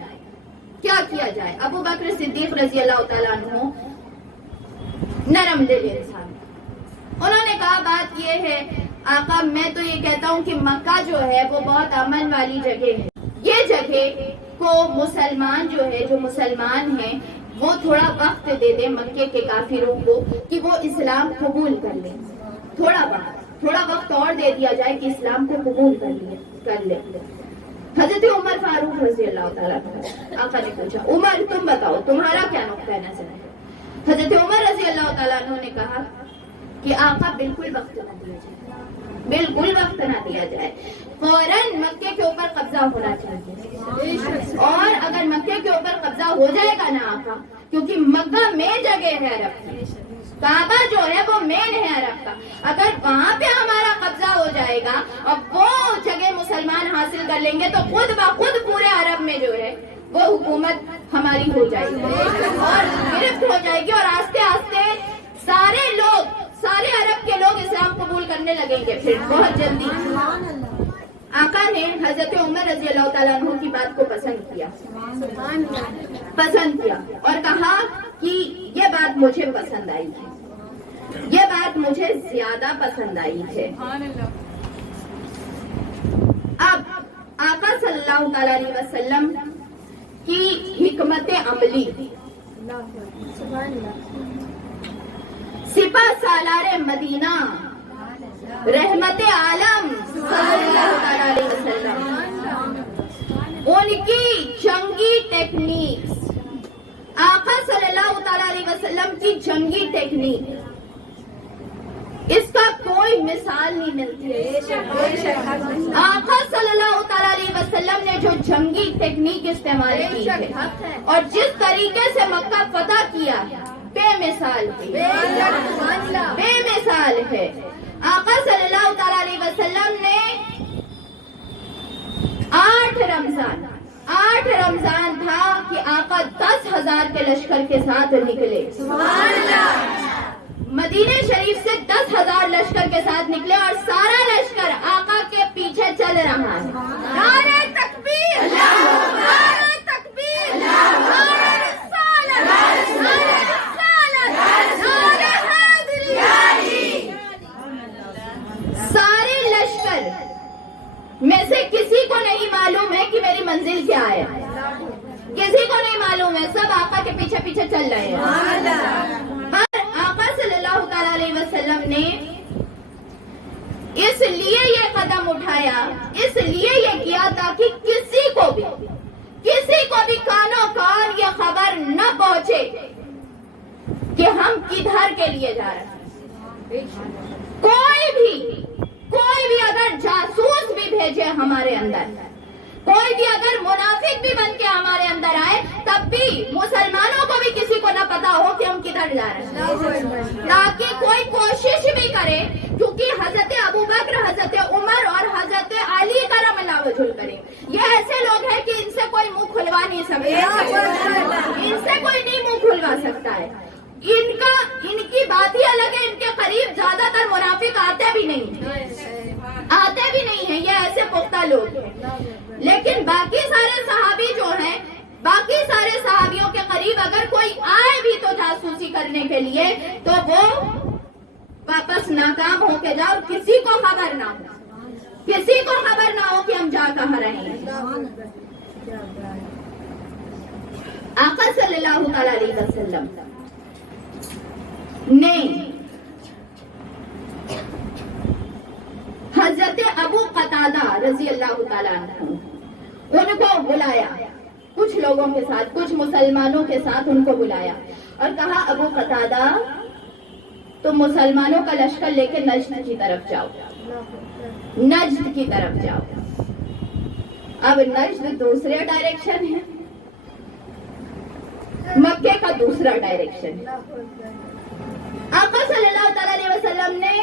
کیا کیا جائے۔ ابو بکر صدیق رضی اللہ تعالیٰ عنہ نرم دل انسان، انہوں نے کہا بات یہ ہے آقا میں تو یہ کہتا ہوں کہ مکہ جو ہے وہ بہت امن والی جگہ ہے. یہ جگہ کو مسلمان جو ہے، جو مسلمان ہیں، وہ تھوڑا وقت دے دیں مکے کے کافروں کو کہ وہ اسلام قبول کر لیں. تھوڑا وقت اور دے دیا جائے کہ اسلام کو قبول کر لیں. حضرت عمر فاروق رضی اللہ تعالیٰ آقا نے پوچھا، عمر تم بتاؤ تمہارا کیا نقطہ نظر ہے؟ حضرت عمر رضی اللہ تعالیٰ عنہ نے کہا کہ آقا بالکل وقت نہ دیا جائے، بالکل وقت نہ دیا جائے، فوراً مکے کے اوپر قبضہ ہونا چاہیے. اور اگر مکے کے اوپر قبضہ ہو جائے گا نا آقا، کیونکہ مکہ مین جگہ ہے عرب کی، کعبہ جو ہے وہ مین ہے عرب کا، اگر وہاں پہ ہمارا قبضہ ہو جائے گا اور وہ جگہ مسلمان حاصل کر لیں گے تو خود بخود پورے عرب میں جو ہے وہ حکومت ہماری ہو جائے گی اور گرفت ہو جائے گی، اور آہستہ آہستہ سارے عرب کے لوگ اسلام قبول کرنے لگیں گے پھر بہت جلدی. آقا نے حضرت عمر رضی اللہ تعالیٰ عنہ کی بات کو پسند کیا اور کہا کہ یہ بات مجھے پسند آئی ہے، یہ بات مجھے زیادہ پسند آئی ہے. اب آقا صلی اللہ تعالیٰ علیہ وسلم کی حکمت عملی، سپہ سالار مدینہ، رحمت عالم صلی اللہ تعالیٰ علیہ وسلم، ان کی جنگی ٹیکنیکس، آقا صلی اللہ تعالیٰ علیہ وسلم کی جنگی ٹیکنیک، اس کا کوئی مثال نہیں ملتی. آقا صلی اللہ تعالیٰ علیہ وسلم نے جو جنگی ٹیکنیک استعمال کی ہے اور جس طریقے سے مکہ فتح کیا ہے، بے مثال ہے. آقا صلی اللہ تعالیٰ علیہ وسلم نے 8 رمضان تھا کہ آقا 10,000 کے لشکر کے ساتھ نکلے. مدینہ شریف سے 10,000 لشکر کے ساتھ نکلے اور سارا لشکر آقا کے پیچھے چل رہا ہے. نعرہ تکبیر، نعرہ تکبیر، نعرہ رسالت، نعرہ رسالت، نعرہ حیدری. سارے لشکر میں سے کسی کو نہیں معلوم ہے کہ میری منزل کیا ہے، کسی کو نہیں معلوم ہے، سب آقا کے پیچھے پیچھے چل رہے ہیں. پر آقا صلی اللہ تعالیٰ علیہ وسلم نے اس لیے یہ قدم اٹھایا، اس لیے یہ کیا تاکہ کسی کو بھی کانوں کان یہ خبر نہ پہنچے کہ ہم کدھر کے لیے جا رہے ہیں. کوئی بھی اگر جاسوس بھی بھیجے ہمارے اندر، کوئی بھی اگر منافق بھی بن کے ہمارے اندر آئے، تب بھی مسلمانوں کو بھی کسی کو نہ پتا ہو کہ ہم کدھر جا رہے ہیں. تاکہ کوئی کوشش بھی کرے، کیونکہ حضرت ابوبکر، حضرت عمر اور حضرت علی کرم اللہ وجہ کرے، یہ ایسے لوگ ہیں کہ ان سے کوئی منہ کھلوا نہیں سکتا، ان سے کوئی نہیں منہ کھلوا سکتا ہے. ان کی بات ہی الگ ہے. ان کے قریب زیادہ تر منافق آتے بھی نہیں ہیں، یہ ایسے پختہ لوگ ہیں. لیکن باقی سارے صحابی جو ہیں، باقی سارے صحابیوں کے قریب اگر کوئی آئے بھی تو جاسوسی کرنے کے لیے، تو وہ واپس ناکام ہو کے جاؤ، کسی کو خبر نہ ہو کہ ہم جا کہاں رہے ہیں. آقا صلی اللہ تعالیٰ علیہ وسلم نے حضرت ابو قتادہ رضی اللہ تعالیٰ عنہ ان کو بلایا، کچھ لوگوں کے ساتھ، کچھ مسلمانوں کے ساتھ ان کو بلایا اور کہا، ابو قتادہ تم مسلمانوں کا لشکر لے کے نجد کی طرف جاؤ. اب نجد دوسرے ڈائریکشن ہے، مکے کا دوسرا ڈائریکشن. آقا صلی اللہ تعالیٰ علیہ وسلم نے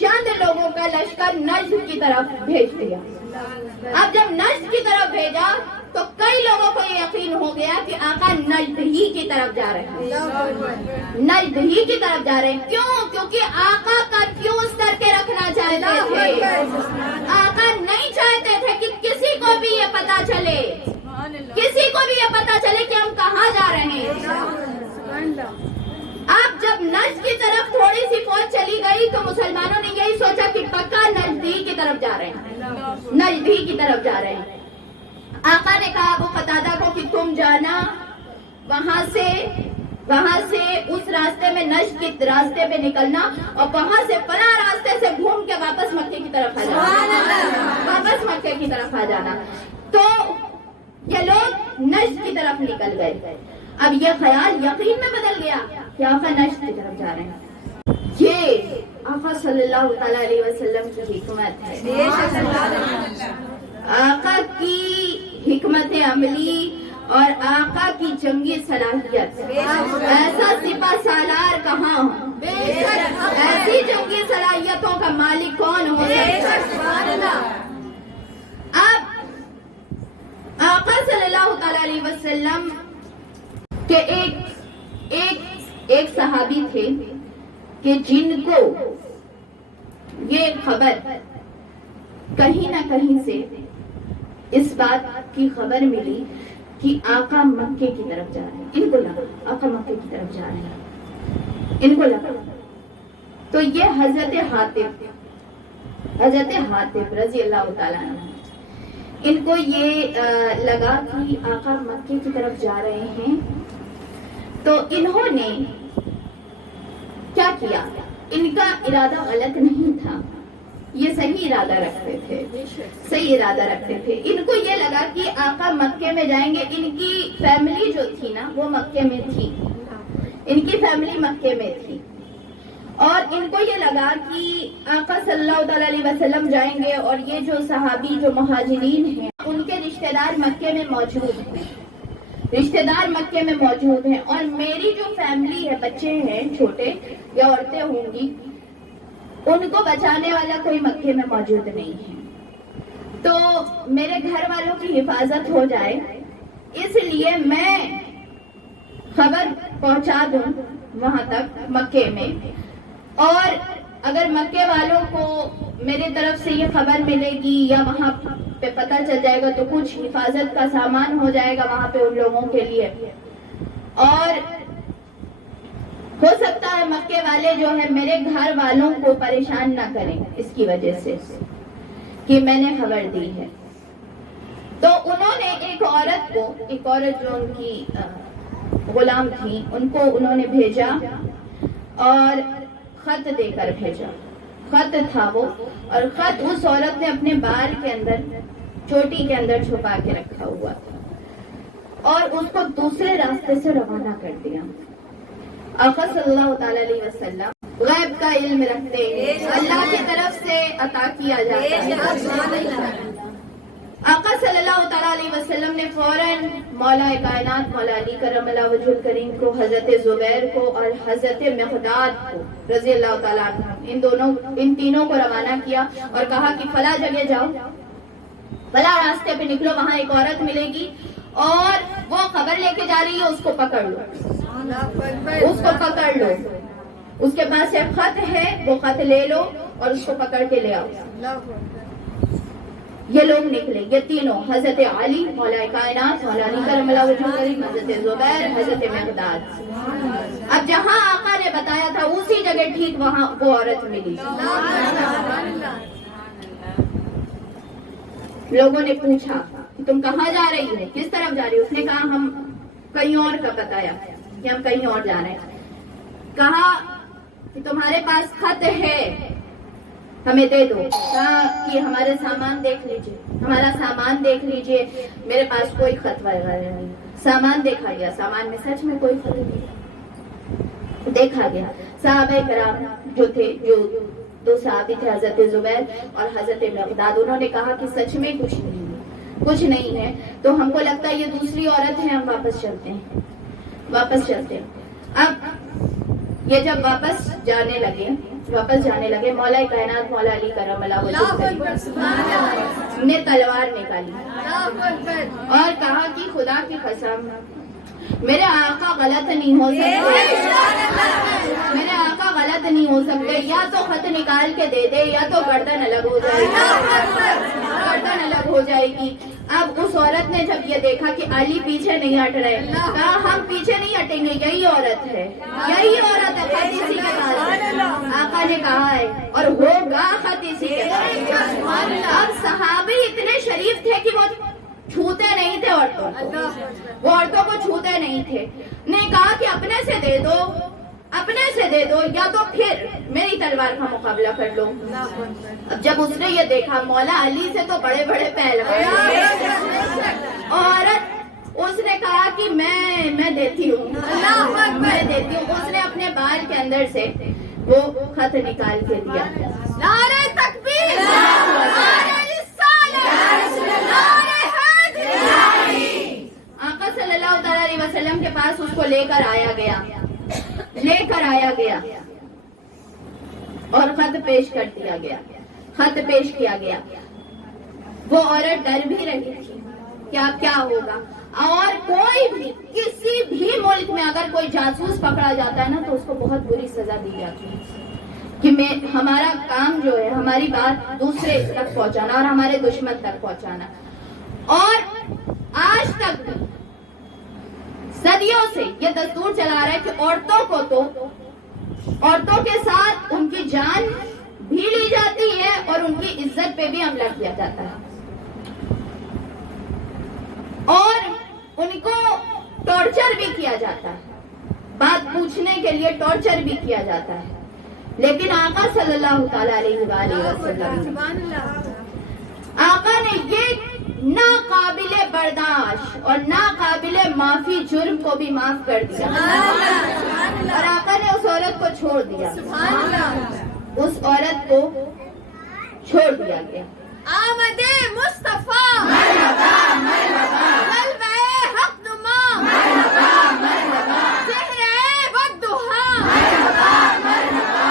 چند لوگوں کا لشکر نجد کی طرف بھیج دیا. اب جب نجد کی طرف بھیجا تو کئی لوگوں کو یہ یقین ہو گیا کہ آقا نجد ہی کی طرف جا رہے ہیں. کیونکہ آقا کنفیوز کر کے رکھنا چاہتے تھے. آقا نہیں چاہتے تھے کہ کسی کو بھی یہ پتا چلے کہ ہم کہاں جا رہے ہیں. اب جب نجد کی طرف تھوڑی سی فوج چلی گئی تو مسلمانوں نے یہی سوچا کہ پکا طرف جا رہے ہیں، نجد ہی کی طرف جا رہے ہیں۔ آقا نے کہا ابو قتادہ کو کہ تم جانا وہاں سے اس راستے میں، نجد کے راستے پہ نکلنا اور وہاں سے فلاں راستے سے گھوم کے واپس مکے کی طرف آ جانا، واپس مکے کی طرف آ جانا۔ تو یہ لوگ نجد کی طرف نکل گئے۔ اب یہ خیال یقین میں بدل گیا کہ آقا نجد کی طرف جا رہے ہیں۔ یہ آقا صلی اللہ تعالی علیہ وسلم کی حکمت ہے، آقا کی حکمت عملی اور آقا کی جنگی صلاحیت۔ ایسا سپہ سالار کہاں ہو، ایسی جنگی صلاحیتوں کا مالک کون ہو سکتا ہے؟ اب آقا صلی اللہ تعالی علیہ وسلم کے ایک صحابی تھے کہ جن کو یہ خبر کہیں نہ کہیں سے اس بات کی خبر ملی کہ آقا مکے کی طرف جا رہے ہیں، ان کو لگا آقا مکے کی طرف جا رہے ہیں، ان کو لگا۔ تو یہ حضرت حاتب رضی اللہ تعالیٰ عنہ، ان کو یہ لگا کہ آقا مکے کی طرف جا رہے ہیں، تو انہوں نے کیا کیا؟ ان کا ارادہ غلط نہیں تھا، یہ صحیح ارادہ رکھتے تھے۔ ان کو یہ لگا کہ آقا مکے میں جائیں گے، ان کی فیملی جو تھی نا وہ مکے میں تھی، اور ان کو یہ لگا کہ آقا صلی اللہ تعالی علیہ وسلم جائیں گے اور یہ جو صحابی جو مہاجرین ہیں ان کے رشتہ دار مکے میں موجود ہیں، اور میری جو فیملی ہے، بچے ہیں چھوٹے یا عورتیں ہوں گی، ان کو بچانے والا کوئی مکے میں موجود نہیں ہے، تو میرے گھر والوں کی حفاظت ہو جائے، اس لیے میں خبر پہنچا دوں وہاں تک مکے میں، اور اگر مکے والوں کو میرے طرف سے یہ خبر ملے گی یا وہاں پہ پتہ چل جائے گا تو کچھ حفاظت کا سامان ہو جائے گا وہاں پہ ان لوگوں کے لیے، اور ہو سکتا ہے مکے والے جو ہے میرے گھر والوں کو پریشان نہ کریں اس کی وجہ سے کہ میں نے خبر دی ہے۔ تو انہوں نے ایک عورت جو ان کی غلام تھی، ان کو انہوں نے بھیجا اور خط دے کر بھیجا، خط تھا وہ، اور خط اس عورت نے اپنے بال کے اندر، چوٹی کے اندر چھپا کے رکھا ہوا تھا اور اس کو دوسرے راستے سے روانہ کر دیا۔ آقا صلی اللہ تعالی علیہ وسلم غیب کا علم رکھتے ہیں، اللہ کی طرف سے عطا کیا جاتا ہے۔ آقا صلی اللہ تعالی علیہ وسلم نے فوراً مولا کائنات مولا علی کرم اللہ وجہ الکریم کو، حضرت زبیر کو اور حضرت مقداد کو رضی اللہ تعالیٰ عنہ، ان تینوں کو روانہ کیا اور کہا کہ فلاں جگہ جاؤ، فلاں راستے پہ نکلو، وہاں ایک عورت ملے گی اور وہ خبر لے کے جا رہی ہے، اس کو پکڑ لو، اس کے پاس ایک خط ہے، وہ خط لے لو اور اس کو پکڑ کے لے آؤ۔ یہ لوگ نکلے، یہ تینوں، حضرت علی مولا کائنات مولا علی کرم اللہ وجہ الکریم، حضرت زبیر، حضرت مقداد۔ اب جہاں آقا نے بتایا تھا اسی جگہ ٹھیک وہاں وہ عورت ملی۔ لوگوں نے پوچھا کہ تم کہاں جا رہی ہو، کس طرف جا رہی ہو؟ اس نے کہا ہم کہیں اور کا بتایا کہ ہم کہیں اور جا رہے ہیں۔ کہا کہ تمہارے پاس خط ہے، ہمیں دے دو۔ کہا کہ ہمارا سامان دیکھ لیجئے، میرے پاس کوئی خط وغیرہ نہیں۔ سامان دیکھا گیا، سامان میں سچ میں کوئی خط نہیں دیکھا گیا۔ صحابہ کرام جو تھے، جو دو صحابی تھے، حضرت زبیر اور حضرت مقداد، انہوں نے کہا کہ سچ میں کچھ نہیں ہے، تو ہم کو لگتا ہے یہ دوسری عورت ہے، ہم واپس چلتے ہیں۔ اب یہ جب واپس جانے لگے، مولا کائنات مولا علی کرم اللہ وجہ نے تلوار نکالی اور کہا کہ خدا کی قسم میرے آقا غلط نہیں ہو سکتے، یا تو خط نکال کے دے دے یا تو گردن الگ ہو جائے گی۔ اب اس عورت نے جب یہ دیکھا کہ علی پیچھے نہیں ہٹ رہے، کہا ہم پیچھے نہیں ہٹیں گے، یہی عورت ہے خط اسی کے پاس۔ آقا نے کہا ہے اور ہوگا خط اسی کے پاس۔ اب صحابی اتنے شریف تھے کہ وہ چھوتے نہیں تھے عورتوں کو، وہ عورتوں کو چھوتے نہیں تھے. نے کہا کہ اپنے سے دے دو، اپنے سے دے دو، یا تو پھر میری تلوار کا مقابلہ کر لو. اب جب اس نے یہ دیکھا مولا علی سے تو بڑے بڑے پہلوان، عورت اس نے کہا کہ میں دیتی ہوں، میں دیتی ہوں. اس نے اپنے بال کے اندر سے وہ خط نکال کے دیا. نعرہ تکبیر، نعرہ رسالت، نعرہ حیدری. آقا صلی اللہ تعالی علیہ وسلم کے پاس اس کو لے کر آیا گیا اور خط پیش کر دیا گیا، خط پیش کیا گیا. وہ عورت ڈر بھی رہی تھی کیا ہوگا. اور کوئی بھی کسی بھی ملک میں اگر کوئی جاسوس پکڑا جاتا ہے نا تو اس کو بہت بری سزا دی جاتی ہے کہ ہمارا کام جو ہے ہماری بات دوسرے تک پہنچانا اور ہمارے دشمن تک پہنچانا. اور آج تک صدیوں سے یہ دستور چلا رہا ہے کہ عورتوں کے ساتھ ان کی جان بھی لی جاتی ہے اور ان کی عزت پہ بھی حملہ کیا جاتا ہے اور ان کو ٹارچر بھی کیا جاتا ہے، بات پوچھنے کے لیے ٹارچر بھی کیا جاتا ہے. لیکن آقا صلی اللہ تعالی علیہ وآلہ وسلم، آقا نے یہ ناقابل برداشت اور ناقابل معافی جرم کو بھی معاف کر دیا اور آقا نے اس عورت کو چھوڑ دیا، اس عورت کو چھوڑ دیا گیا. آمد مصطفیٰ مرحبا مرحبا، جلوہ حق نما مرحبا مرحبا، سحر والضحا مرحبا مرحبا.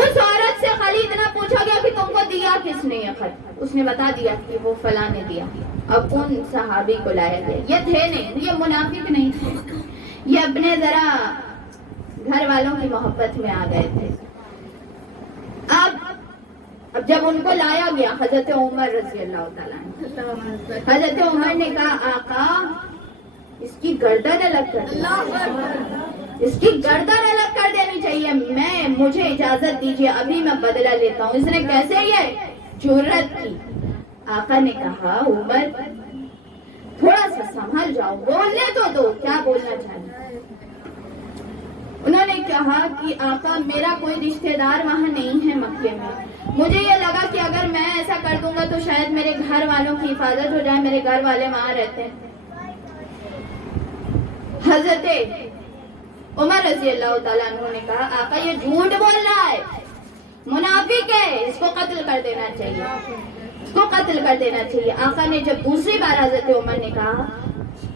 اس عورت سے خالد نے پوچھا گیا کہ تم کو دیا کس نے یہ خط؟ اس نے بتا دیا کہ وہ فلاں نے دیا. اب ان صحابی کو لایا گیا. یہ تھے نہیں، یہ منافق نہیں تھے، یہ اپنے ذرا گھر والوں کی محبت میں آ گئے تھے. اب جب ان کو لایا گیا حضرت عمر رضی اللہ تعالیٰ عنہ، حضرت عمر نے کہا آقا اس کی گردن الگ کر دینی، اس کی گردن الگ کر دینی چاہیے. مجھے اجازت دیجیے، ابھی میں بدلہ لیتا ہوں. اس نے کیسے یہ جرت کی؟ آقا نے کہا عمر تھوڑا سا سنبھل جاؤ، بولنے تو دو، کیا بولنا چاہیے. انہوں نے کہا کہ آقا میرا کوئی رشتہ دار وہاں نہیں ہے مکے میں، مجھے یہ لگا کہ اگر میں ایسا کر دوں گا تو شاید میرے گھر والوں کی حفاظت ہو جائے، میرے گھر والے وہاں رہتے ہیں. حضرت عمر رضی اللہ تعالیٰ عنہ نے کہا آقا یہ جھوٹ بول رہا ہے، منافق ہے، اس کو قتل کر دینا چاہیے، اس کو قتل کر دینا چاہیے. آقا نے جب دوسری بار حضرت عمر نے کہا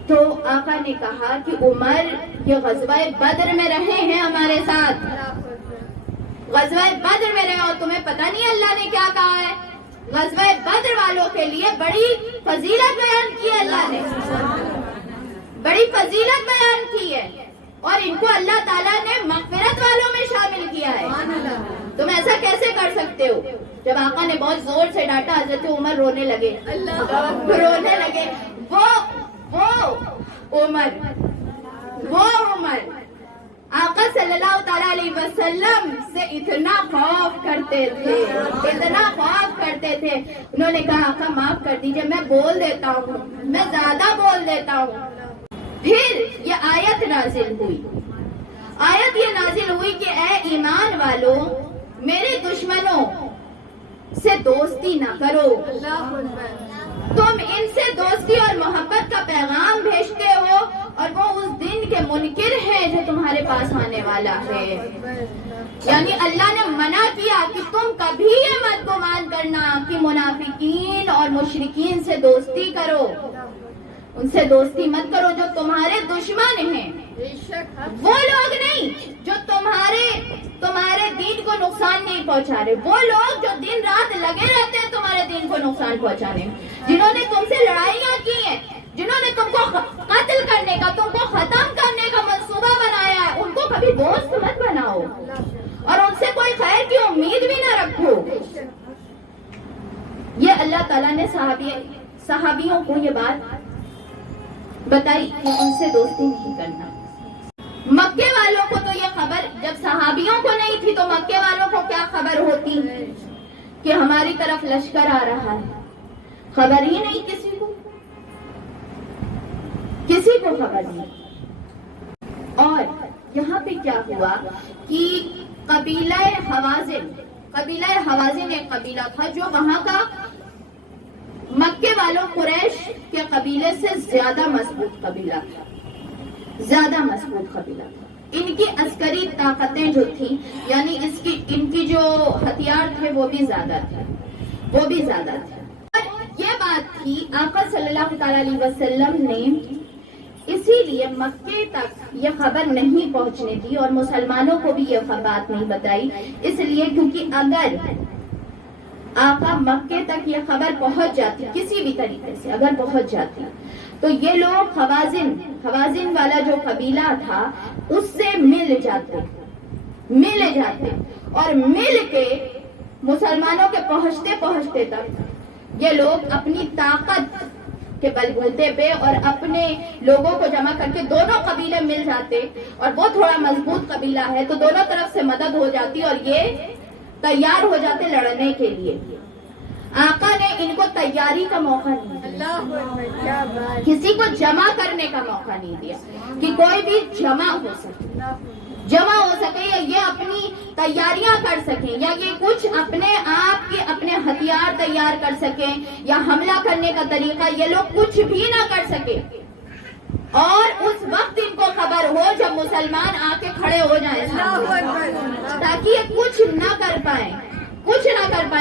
تو آقا نے کہا کہ عمر یہ غزوہ بدر میں رہے ہیں ہمارے ساتھ، غزوہ بدر میں رہے، اور تمہیں پتہ نہیں اللہ نے کیا کہا ہے؟ غزوہ بدر والوں کے لیے بڑی فضیلت بیان کی ہے، اللہ نے بڑی فضیلت بیان کی ہے اور ان کو اللہ تعالیٰ نے مغفرت والوں میں شامل کیا ہے. تم ایسا کیسے کر سکتے ہو؟ جب آقا نے بہت زور سے ڈانٹا حضرت عمر رونے لگے، رونے لگے. وہ عمر آقا صلی اللہ تعالیٰ علیہ وسلم سے اتنا خوف کرتے تھے، اتنا خوف کرتے تھے. انہوں نے کہا آقا معاف کر دیجئے، میں بول دیتا ہوں، میں زیادہ بول دیتا ہوں. پھر یہ آیت نازل ہوئی، آیت یہ نازل ہوئی کہ اے ایمان والو میرے دشمنوں سے دوستی نہ کرو، تم ان سے دوستی اور محبت کا پیغام بھیجتے ہو اور وہ اس دن کے منکر ہیں جو تمہارے پاس آنے والا ہے. یعنی اللہ نے منع کیا کہ تم کبھی یہ مت گمان کرنا کہ منافقین اور مشرکین سے دوستی کرو، ان سے دوستی مت کرو جو تمہارے دشمن ہیں، وہ لوگ نہیں جو تمہارے دین کو نقصان نہیں پہنچا رہے، وہ لوگ جو دن رات لگے رہتے ہیں تمہارے دین کو نقصان پہنچانے، جنہوں نے تم سے لڑائیاں کی ہیں، جنہوں نے تم کو قتل کرنے کا، تم کو ختم کرنے کا منصوبہ بنایا ہے، ان کو کبھی دوست مت بناؤ اور ان سے کوئی خیر کی امید بھی نہ رکھو. یہ اللہ تعالیٰ نے صحابیوں کو یہ بات بتائی کہ ان سے دوستی نہیں کرنا. مکے والوں کو تو یہ خبر جب صحابیوں کو نہیں تھی تو مکے والوں کو کیا خبر ہوتی؟ کہ ہماری طرف لشکر آ رہا ہے، خبر ہی نہیں کسی کو خبر نہیں۔ اور یہاں پہ کیا ہوا کہ قبیلہ حوازن ایک قبیلہ تھا جو وہاں کا مکے والوں قریش کے قبیلے سے زیادہ مضبوط قبیلہ تھا۔ ان کی عسکری طاقتیں جو تھیں، یعنی ان کی جو ہتھیار تھے وہ بھی زیادہ تھے۔ اور یہ بات تھی آقا صلی اللہ تعالی علیہ وسلم نے اسی لیے مکے تک یہ خبر نہیں پہنچنے دی اور مسلمانوں کو بھی یہ بات نہیں بتائی، اس لیے کیونکہ اگر آقا مکے تک یہ خبر پہنچ جاتی کسی بھی طریقے سے اگر پہنچ جاتی تو یہ لوگ خوازن والا جو قبیلہ تھا اس سے مل جاتے اور مل کے مسلمانوں کے پہنچتے تک یہ لوگ اپنی طاقت کے بلبوتے پہ اور اپنے لوگوں کو جمع کر کے دونوں قبیلے مل جاتے، اور وہ تھوڑا مضبوط قبیلہ ہے تو دونوں طرف سے مدد ہو جاتی اور یہ تیار ہو جاتے لڑنے کے لیے۔ آقا نے ان کو تیاری کا موقع نہیں دیا، کسی کو جمع کرنے کا موقع نہیں دیا کہ کوئی بھی جمع ہو سکے یا یہ اپنی تیاریاں کر سکیں یا یہ کچھ اپنے آپ کے اپنے ہتھیار تیار کر سکیں یا حملہ کرنے کا طریقہ یہ لوگ کچھ بھی نہ کر سکے۔ اور اس وقت ان کو خبر ہو جب مسلمان آ کے کھڑے ہو جائیں تاکہ یہ کچھ نہ کر پائیں،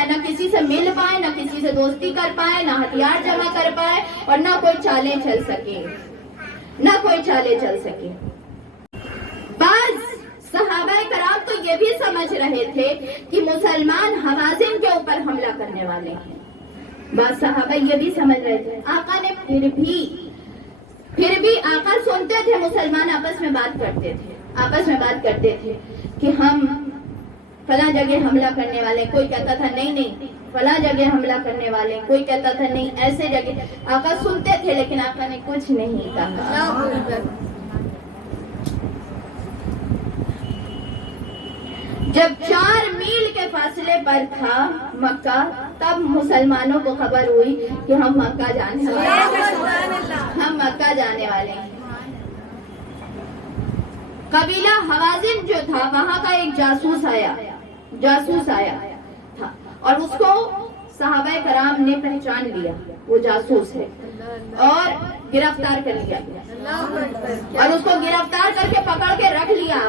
نہ کسی سے مل پائے، نہ کسی سے دوستی کر پائے، نہ ہتھیار جمع کر پائے اور نہ کوئی چالیں چل سکے۔ بعض صحابہ کرام تو یہ بھی سمجھ رہے تھے کہ مسلمان حوازن کے اوپر حملہ کرنے والے ہیں، بعض صحابہ یہ بھی سمجھ رہے تھے۔ آقا نے پھر بھی آقا سنتے تھے، مسلمان آپس میں بات کرتے تھے کہ ہم فلاں جگہ حملہ کرنے والے، کوئی کہتا تھا نہیں فلاں جگہ حملہ کرنے والے، کوئی کہتا تھا نہیں ایسے جگہ۔ آقا سنتے تھے لیکن آقا نے کچھ نہیں کہا۔ جب 4 میل کے فاصلے پر تھا مکہ تب مسلمانوں کو خبر ہوئی کہ ہم مکہ جانے والے ہیں۔ قبیلہ حوازن جو تھا وہاں کا ایک جاسوس آیا تھا اور اس کو صحابہ کرام نے پہچان لیا، وہ جاسوس ہے، اور گرفتار کر لیا اور اس کو گرفتار کر کے پکڑ کے رکھ لیا۔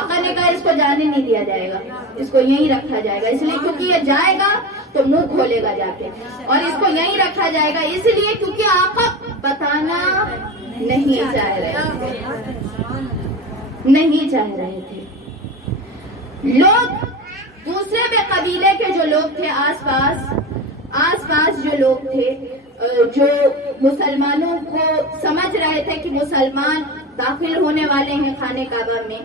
آقا نے کہا اس کو جانے نہیں دیا جائے گا، اس کو یہیں رکھا جائے گا، اس لیے کیونکہ یہ جائے گا تو منہ کھولے گا جا کے، اور اس کو یہیں رکھا جائے گا اس لیے کیونکہ آقا بتانا نہیں چاہ رہے تھے۔ لوگ دوسرے بے قبیلے کے جو لوگ تھے آس پاس جو لوگ تھے جو مسلمانوں کو سمجھ رہے تھے کہ مسلمان داخل ہونے والے ہیں خانہ کعبہ میں،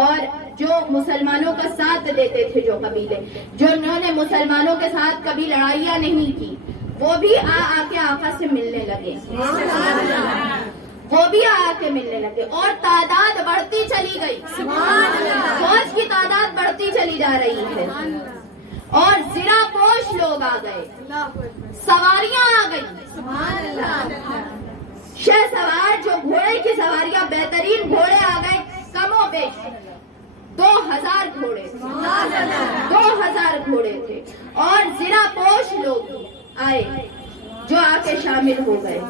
اور جو مسلمانوں کا ساتھ دیتے تھے جو قبیلے جنہوں نے مسلمانوں کے ساتھ کبھی لڑائیاں نہیں کی، وہ بھی آ کے آقا سے ملنے لگے، اور تعداد بڑھتی چلی گئی، فوج کی تعداد بڑھتی چلی جا رہی ہے، اور زرہ پوش لوگ آ گئے، سواریاں آ گئی، شہ سوار جو گھوڑے کی سواریاں بہترین گھوڑے آ گئے، کم و بیش 2000 گھوڑے تھے، اور زرہ پوش لوگ آئے جو آ کے شامل ہو گئے۔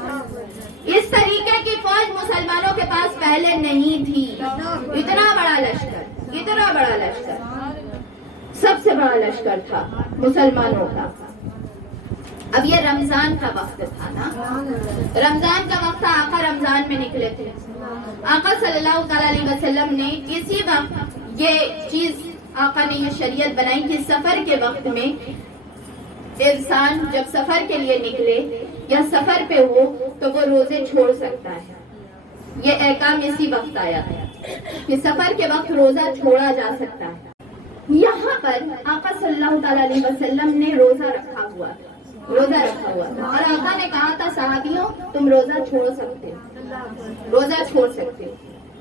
اس طریقے کی فوج مسلمانوں کے پاس پہلے نہیں تھی، اتنا بڑا لشکر، سب سے بڑا لشکر تھا مسلمانوں کا۔ اب یہ رمضان کا وقت تھا نا، رمضان کا وقت تھا، آقا رمضان میں نکلے تھے۔ آقا صلی اللہ علیہ وسلم نے کسی وقت یہ چیز آقا نے یہ شریعت بنائی کہ سفر کے وقت میں انسان جب سفر کے لیے نکلے یا سفر پہ ہو تو وہ روزے چھوڑ سکتا ہے۔ یہ احکام اسی وقت آیا ہے کہ سفر کے وقت روزہ چھوڑا جا سکتا ہے۔ یہاں پر آقا صلی اللہ علیہ وسلم نے روزہ رکھا ہوا تھا، اور آقا نے کہا تھا صحابیوں تم روزہ چھوڑ سکتے ہو۔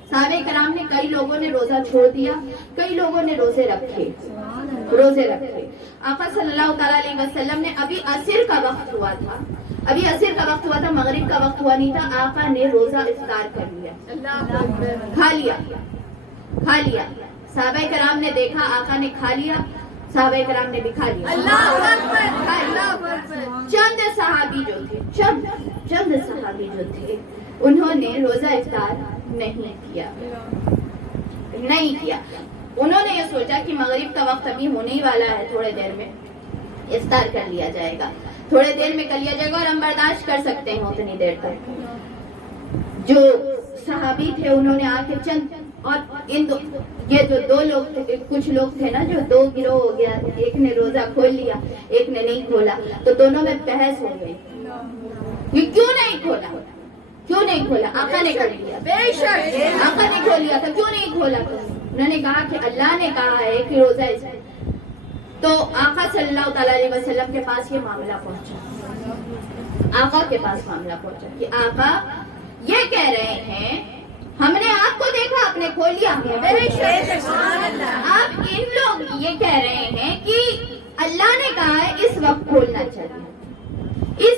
صحابہ کرام نے کئی لوگوں نے روزہ چھوڑ دیا، کئی لوگوں نے روزے رکھے۔ آقا صلی اللہ تعالیٰ علیہ وسلم نے ابھی عصر کا وقت ہوا تھا، مغرب کا وقت ہوا نہیں تھا، آقا نے روزہ افطار کر لیا، کھا لیا۔ صحابہ کرام نے دیکھا آقا نے کھا لیا، صحابہ کرام نے بھی کھا لیا۔ چند صحابی جو تھے انہوں نے روزہ افطار نہیں کیا۔ انہوں نے یہ سوچا کہ مغرب کا وقت ابھی ہونے ہی والا ہے، تھوڑے دیر میں افطار کر لیا جائے گا، تھوڑے دیر میں کر لیا جائے گا اور ہم برداشت کر سکتے ہیں اتنی دیر تک۔ جو صحابی تھے انہوں نے آ کے چند، اور یہ جو دو لوگ تھے، کچھ لوگ تھے نا جو دو گروہ ہو گیا، ایک نے روزہ کھول لیا ایک نے نہیں کھولا، تو دونوں میں بحث ہو گئی کہ کیوں نہیں کھولا؟ آقا نے کھول لیا، بے شک آقا نے کھول لیا تھا، کیوں نہیں کھولا؟ تو انہوں نے کہا کہ اللہ نے کہا ہے کہ روزہ اس ہے۔ تو آقا صلی اللہ تعالیٰ علیہ وسلم کے پاس یہ معاملہ پہنچا، آقا کے پاس معاملہ پہنچا کہ آقا یہ کہہ رہے ہیں ہم نے آپ کو دیکھا آپ نے کھول لیا، آپ ان لوگ یہ کہہ رہے ہیں کہ اللہ نے کہا ہے اس وقت کھولنا چاہیے، یہ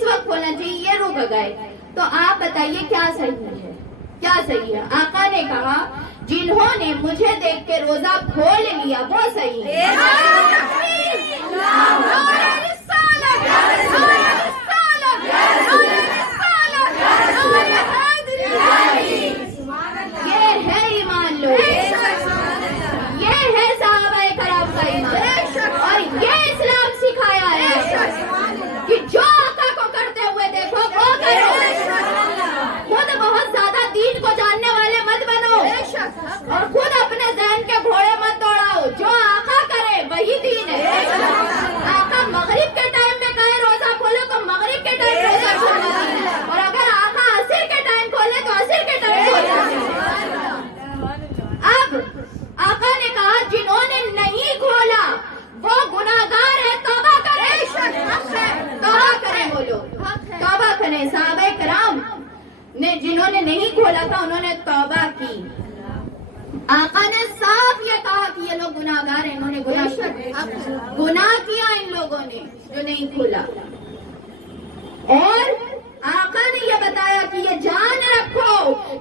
رک گئے، تو آپ بتائیے کیا صحیح ہے؟ آقا نے کہا جنہوں نے مجھے دیکھ کے روزہ کھول لیا وہ صحیح ہے۔ یہ ہے ایمان لوگ، یہ ہے صحابہ کرام کا ایمان، اور یہ اسلام سکھایا ہے کہ جو آقا کو کرتے ہوئے دیکھو وہ کرو، خود بہت زیادہ دین کو جاننے والے مت بنو اور خود اپنے ذہن کے گھوڑے مت دوڑاؤ، جو آقا کرے وہی دین ہے۔ آقا مغرب کے ٹائم میں کہے روزہ کھولو تو مغرب کے ٹائم روزہ کھولو، اور اگر آقا عصر کے ٹائم کھولے تو عصر کے ٹائم کھولو۔ اب آقا نے کہا جنہوں نے نہیں کھولا وہ گناہگار ہے، توبہ کریں وہ لوگ، توبہ کریں۔ صحابہ کرام نے جنہوں نے نہیں کھولا تھا انہوں نے توبہ کی۔ آقا نے صاف یہ کہا کہ یہ لوگ گناہگار ہیں، انہوں نے گناہ کیا ان لوگوں نے جو نہیں کھولا، اور آقا نے یہ بتایا کہ یہ جان رکھو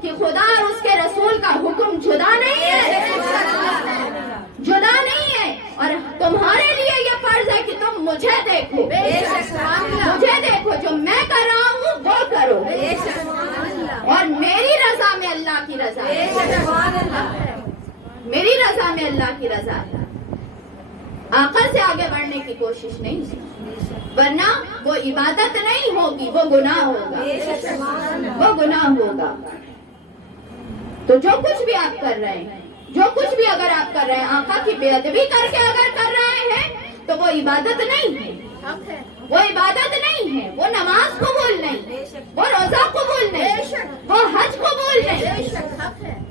کہ خدا اور اس کے رسول کا حکم جدا نہیں ہے، اور تمہارے لیے یہ فرض ہے کہ تم مجھے دیکھو، جو میں کر رہا ہوں وہ کرو، اور میری رضا میں اللہ کی رضا ہے۔ آقا سے آگے بڑھنے کی کوشش نہیں، ورنہ وہ عبادت نہیں ہوگی، وہ گناہ ہوگا۔ تو جو کچھ بھی آپ کر رہے ہیں، اگر آپ کر رہے ہیں آقا کی بے ادبی کر کے اگر کر رہے ہیں تو وہ عبادت نہیں ہے، وہ نماز قبول نہیں، وہ روزہ قبول نہیں، وہ حج قبول نہیں،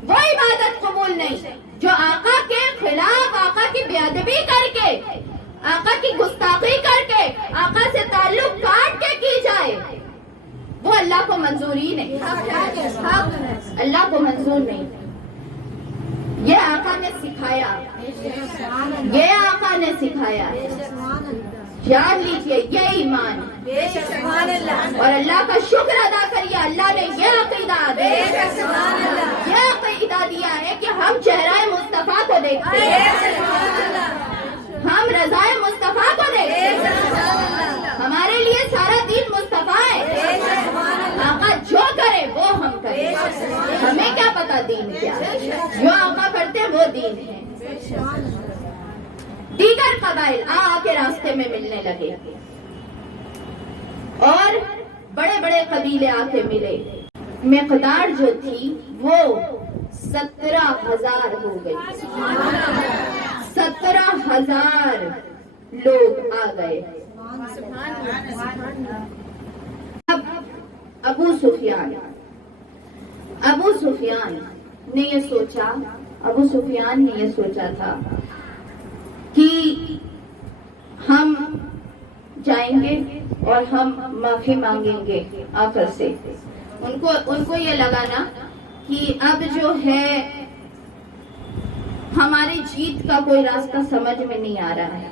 وہ عبادت قبول نہیں۔ جو آقا کے خلاف، آقا کی بے ادبی کر کے، آقا کی گستاخی کر کے، آقا سے تعلق کاٹ کے کی جائے وہ اللہ کو منظور ہی نہیں، اللہ کو منظور نہیں۔ یہ آقا نے سکھایا، یاد لیجیے یہ ایمان، اور اللہ کا شکر ادا کریے اللہ نے یہ عقیدہ دیا ہے کہ ہم چہرہ مصطفیٰ کو دیکھتے ہیں، ہم رضائے مصطفیٰ کو دیکھتے ہیں، ہمارے لیے سارا دین مصطفیٰ ہے، آقا جو کرے وہ ہم کریں، ہمیں کیا پتا دین کیا، جو آقا کرتے وہ دین ہے۔ دیگر قبائل آ کے راستے میں ملنے لگے، اور بڑے بڑے قبیلے آ کے ملے، مقدار جو تھی وہ 17,000 ہو گئی، 17,000 لوگ آ گئے۔ اب ابو سفیان نے یہ سوچا تھا کہ ہم جائیں گے اور ہم معافی مانگیں گے آقا سے۔ ان کو یہ لگا نا کہ اب جو ہے ہماری جیت کا کوئی راستہ سمجھ میں نہیں آ رہا ہے،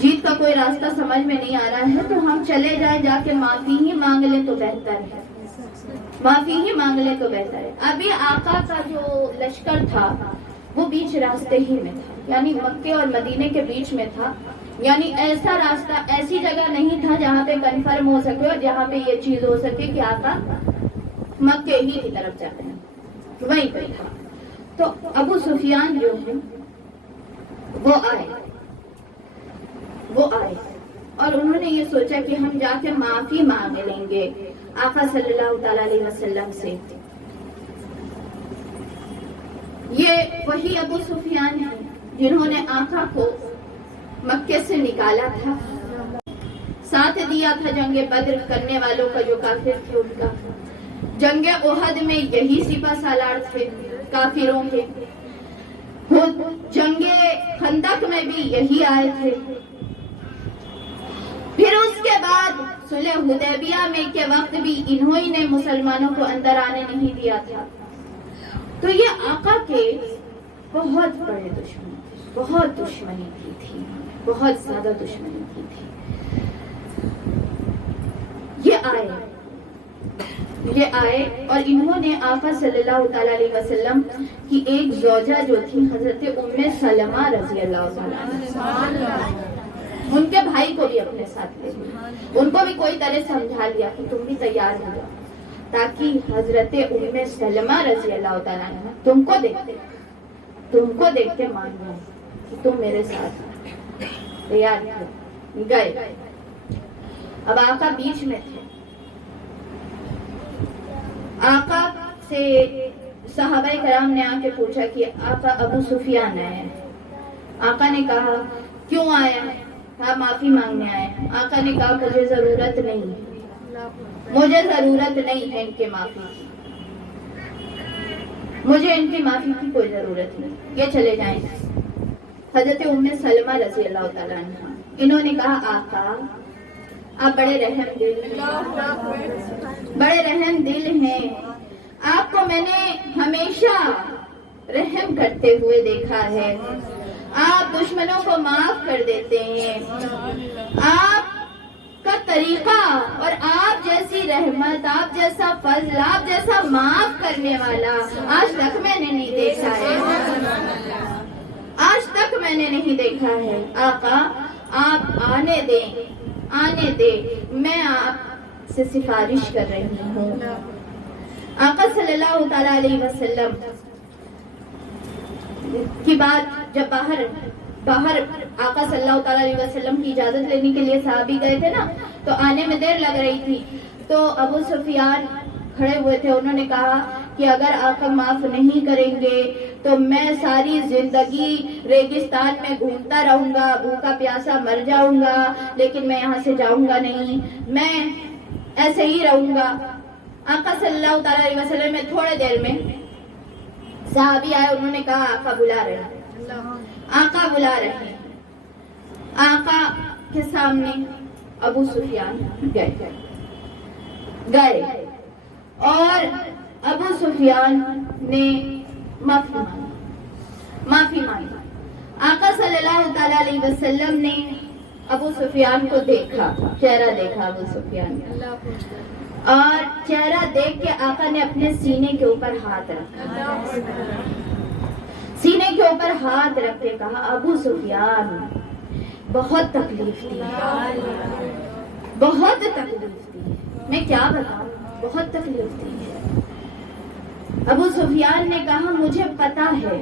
جیت کا کوئی راستہ سمجھ میں نہیں آ رہا ہے تو ہم چلے جائیں، جا کے معافی ہی مانگ لیں تو بہتر ہے، معافی ہی مانگ لیں تو بہتر ہے۔ ابھی آقا کا جو لشکر تھا وہ بیچ راستے ہی میں تھا، یعنی مکے اور مدینے کے بیچ میں تھا، یعنی ایسا راستہ، ایسی جگہ نہیں تھا جہاں پہ کنفرم ہو سکے اور جہاں پہ یہ چیز ہو سکے کہ آقا مکے ہی کی طرف جا رہے ہیں، وہیں پہ تھا۔ تو ابو سفیان جو ہے وہ آئے اور انہوں نے یہ سوچا کہ ہم جا کے معافی مانگ لیں گے آقا صلی اللہ تعالی علیہ وسلم سے۔ یہ وہی ابو سفیان ہیں جنہوں نے آقا کو مکے سے نکالا تھا، ساتھ دیا تھا جنگ بدر کرنے والوں کا جو کافر تھے ان کا۔ جنگ احد میں یہی سپہ سالار تھے کافروں کے، جنگ خندق میں بھی یہی آئے تھے، پھر اس کے بعد صلح حدیبیہ میں کے وقت بھی انہوں نے مسلمانوں کو اندر آنے نہیں دیا تھا۔ تو یہ آقا کے بہت بڑے دشمن تھے، بہت دشمنی کی تھی، بہت زیادہ دشمنی کی تھی۔ یہ آئے اور انہوں نے آقا صلی اللہ تعالی علیہ وسلم کی ایک زوجہ جو تھی حضرت ام سلمہ رضی اللہ عنہا، ان کے بھائی کو بھی اپنے ساتھ لے لیا، ان کو بھی کوئی طرح سمجھا لیا کہ تم بھی تیار ہو جاؤ، تاکہ حضرت ام سلمہ رضی اللہ تعالیٰ عنہ تم کو دیکھ کے مان جائیں کہ تم میرے ساتھ تیار ہو گئے۔ اب آقا بیچ میں تھے، آقا سے صحابہ کرام نے آ کے پوچھا کہ آقا ابو سفیان آئے۔ آقا نے کہا کیوں آیا؟ کہا معافی مانگنے آئے۔ آقا نے کہا مجھے ضرورت نہیں ہے ان کے معافی کی، مجھے ان کی معافی کی کوئی ضرورت نہیں، یہ چلے جائیں۔ حضرت ام سلمہ رضی اللہ تعالیٰ عنہ انہوں نے کہا آقا آپ بڑے رحم دل ہیں، آپ کو میں نے ہمیشہ رحم کرتے ہوئے دیکھا ہے، آپ دشمنوں کو معاف کر دیتے ہیں، آپ کا طریقہ اور آپ جیسی رحمت، آپ جیسا فضل، آپ جیسا معاف کرنے والا آج تک میں نے نہیں دیکھا ہے، آج تک میں نے نہیں دیکھا ہے۔ آقا آپ آنے دیں، میں آپ سے سفارش کر رہی ہوں۔ آقا صلی اللہ تعالی علیہ وسلم کی بات جب باہر آقا صلی اللہ تعالی علیہ وسلم کی اجازت لینے کے لیے صحابی گئے تھے نا، تو آنے میں دیر لگ رہی تھی، تو ابو سفیان کھڑے ہوئے تھے، انہوں نے کہا کہ اگر آقا معاف نہیں کریں گے تو میں ساری زندگی ریگستان میں گھومتا رہوں گا، بھوکا پیاسا مر جاؤں گا، لیکن میں یہاں سے جاؤں گا نہیں، میں ایسے ہی رہوں گا۔ آقا صلی اللہ تعالی علیہ وسلم میں تھوڑے دیر میں صحابی آئے، انہوں نے کہا آقا بلا رہے ہیں۔ آقا کے سامنے ابو سفیان گئے اور ابو سفیان نے معافی مانگی۔ آقا صلی اللہ تعالی علیہ وسلم نے ابو سفیان کو دیکھا، چہرہ دیکھا ابو سفیان کا، اور چہرہ دیکھ کے آقا نے اپنے سینے کے اوپر ہاتھ رکھا، سینے کے اوپر ہاتھ رکھ کے کہا ابو سفیان بہت تکلیف دی، میں کیا بتاؤں، بہت تکلیف دی ہے۔ ابو سفیان نے کہا مجھے پتا ہے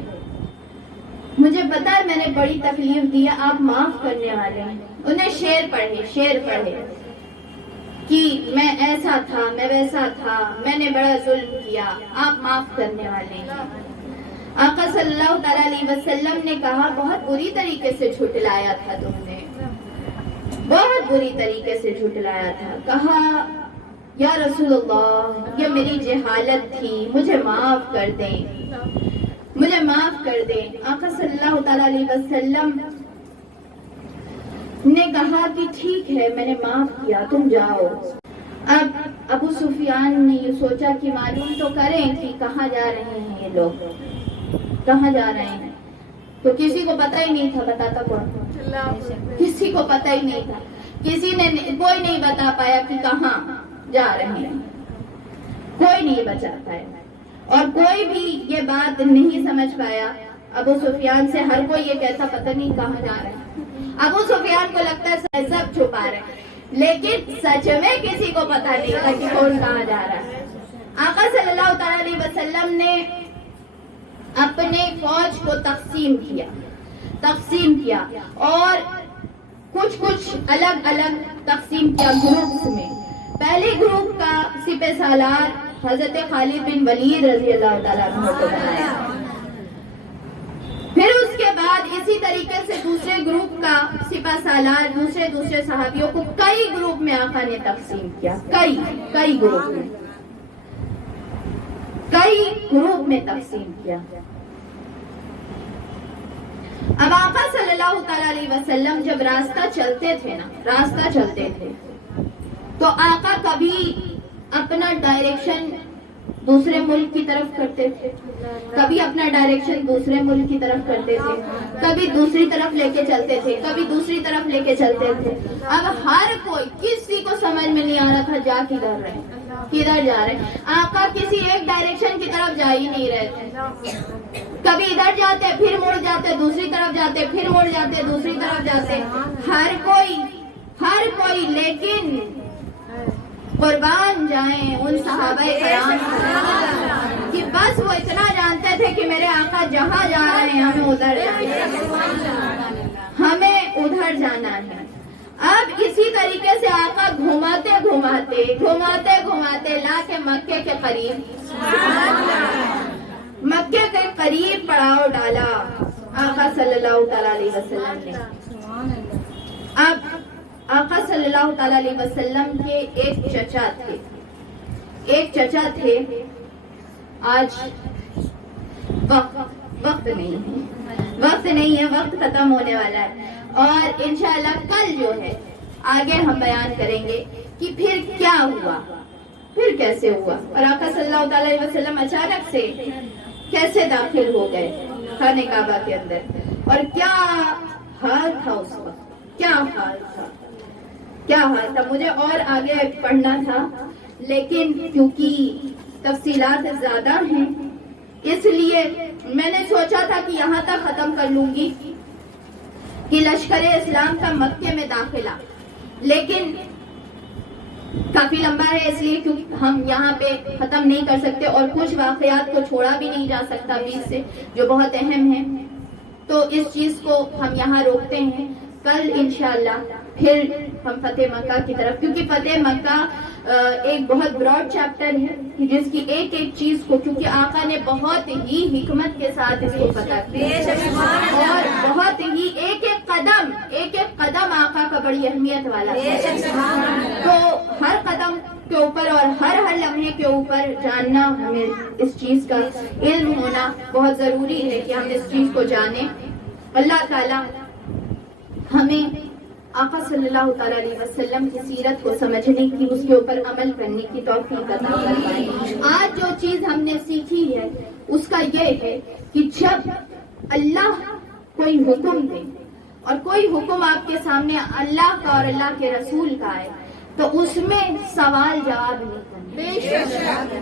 میں نے بڑی تکلیف دی ہے، آپ معاف کرنے والے ہیں۔ انہیں شعر پڑھے کہ میں ایسا تھا، میں ویسا تھا، میں نے بڑا ظلم کیا، آپ معاف کرنے والے ہیں۔ آقا صلی اللہ تعالی علیہ وسلم نے کہا بہت بری طریقے سے جھٹلایا تھا تم نے، بہت بری طریقے سے جھٹلایا تھا۔ کہا یا رسول اللہ یہ میری جہالت تھی، مجھے معاف کر دیں۔ آقا صلی اللہ تعالی علیہ وسلم نے کہا کہ ٹھیک ہے میں نے معاف کیا، تم جاؤ۔ اب ابو سفیان نے یہ سوچا کہ معلوم تو کریں کہ کہاں جا رہے ہیں یہ لوگ، کہاں جا رہے ہیں۔ تو کسی کو پتہ ہی نہیں تھا، بتاتا کون؟ کسی کو پتہ ہی نہیں تھا، کوئی نہیں بتا پایا کہ کہاں جا رہے ہیں، کوئی نہیں بچا پایا، اور کوئی بھی یہ بات نہیں سمجھ پایا۔ ابو سفیان سے ہر کوئی یہ کہتا پتہ نہیں کہاں جا رہے ہیں، ابو سفیان کو لگتا ہے سب چھپا رہے ہیں، لیکن سچ میں کسی کو پتہ نہیں تھا کہ کون کہاں جا رہا ہے۔ آقا صلی اللہ تعالی علیہ وسلم نے اپنے فوج کو تقسیم کیا اور کچھ الگ الگ تقسیم کیا گروپس میں۔ پہلے گروپ کا سپہ سالار حضرت خالد بن ولید رضی اللہ تعالیٰ عنہ کو بنایا، پھر اس کے بعد اسی طریقے سے دوسرے گروپ کا سپہ سالار دوسرے صحابیوں کو کئی گروپ میں آقا نے تقسیم کیا، کئی گروپ میں تقسیم کیا۔ اب آقا صلی اللہ تعالی علیہ وسلم جب راستہ چلتے تھے تو آقا کبھی اپنا ڈائریکشن دوسرے ملک کی طرف کرتے تھے، کبھی اپنا ڈائریکشن دوسرے ملک کی طرف کرتے تھے، کبھی دوسری طرف لے کے چلتے تھے، کبھی دوسری طرف لے کے چلتے تھے۔ اب ہر کوئی کسی کو سمجھ میں نہیں آ رہا تھا کدھر جا رہے ہیں۔ آقا کسی ایک ڈائریکشن کی طرف جا ہی نہیں رہے تھے، کبھی ادھر جاتے پھر مڑ جاتے، دوسری طرف جاتے پھر مڑ جاتے، دوسری طرف جاتے، ہر کوئی لیکن قربان جائیں ان صحابہ کرام کہ بس وہ اتنا جانتے تھے کہ میرے آقا جہاں جا رہے ہیں ہمیں ادھر جانا ہے۔ اب اسی طریقے سے آقا گھماتے لا کے مکے کے قریب پڑاؤ ڈالا آقا صلی اللہ تعالی علیہ وسلم نے۔ اب آقا صلی اللہ تعالی علیہ وسلم کے ایک چچا تھے، آج وقت نہیں ہے، وقت ختم ہونے والا ہے، اور انشاءاللہ کل جو ہے آگے ہم بیان کریں گے کہ پھر کیا ہوا، پھر کیسے ہوا، اور آقا صلی اللہ تعالی علیہ وسلم اچانک سے کیسے داخل ہو گئے خانہ کعبہ کے اندر، اور کیا حال تھا اس وقت، کیا حال تھا۔ مجھے اور آگے پڑھنا تھا، لیکن کیونکہ تفصیلات زیادہ ہیں اس لیے میں نے سوچا تھا کہ یہاں تک ختم کر لوں گی کہ لشکر اسلام کا مکے میں داخلہ، لیکن کافی لمبا ہے اس لیے کیونکہ ہم یہاں پہ ختم نہیں کر سکتے، اور کچھ واقعات کو چھوڑا بھی نہیں جا سکتا بیچ سے جو بہت اہم ہیں، تو اس چیز کو ہم یہاں روکتے ہیں۔ کل انشاءاللہ پھر ہم فتح مکہ کی طرف، کیونکہ فتح مکہ ایک بہت براڈ چیپٹر ہے جس کی ایک چیز کو، کیونکہ آقا نے بہت ہی حکمت کے ساتھ اس کو فتح کیا، اور بہت ہی ایک قدم آقا کا بڑی اہمیت والا ہے، تو ہر قدم کے اوپر اور ہر لمحے کے اوپر جاننا، ہمیں اس چیز کا علم ہونا بہت ضروری ہے کہ ہم اس چیز کو جانیں۔ اللہ تعالی ہمیں آقا صلی اللہ تعالی علیہ وسلم کی سیرت کو سمجھنے کی، اس کے اوپر عمل کرنے کی توفیق عطا فرمائے۔ آج جو چیز ہم نے سیکھی ہے اس کا یہ ہے کہ جب اللہ کوئی حکم دے اور کوئی حکم آپ کے سامنے اللہ کا اور اللہ کے رسول کا ہے تو اس میں سوال جواب نہیں کرنا۔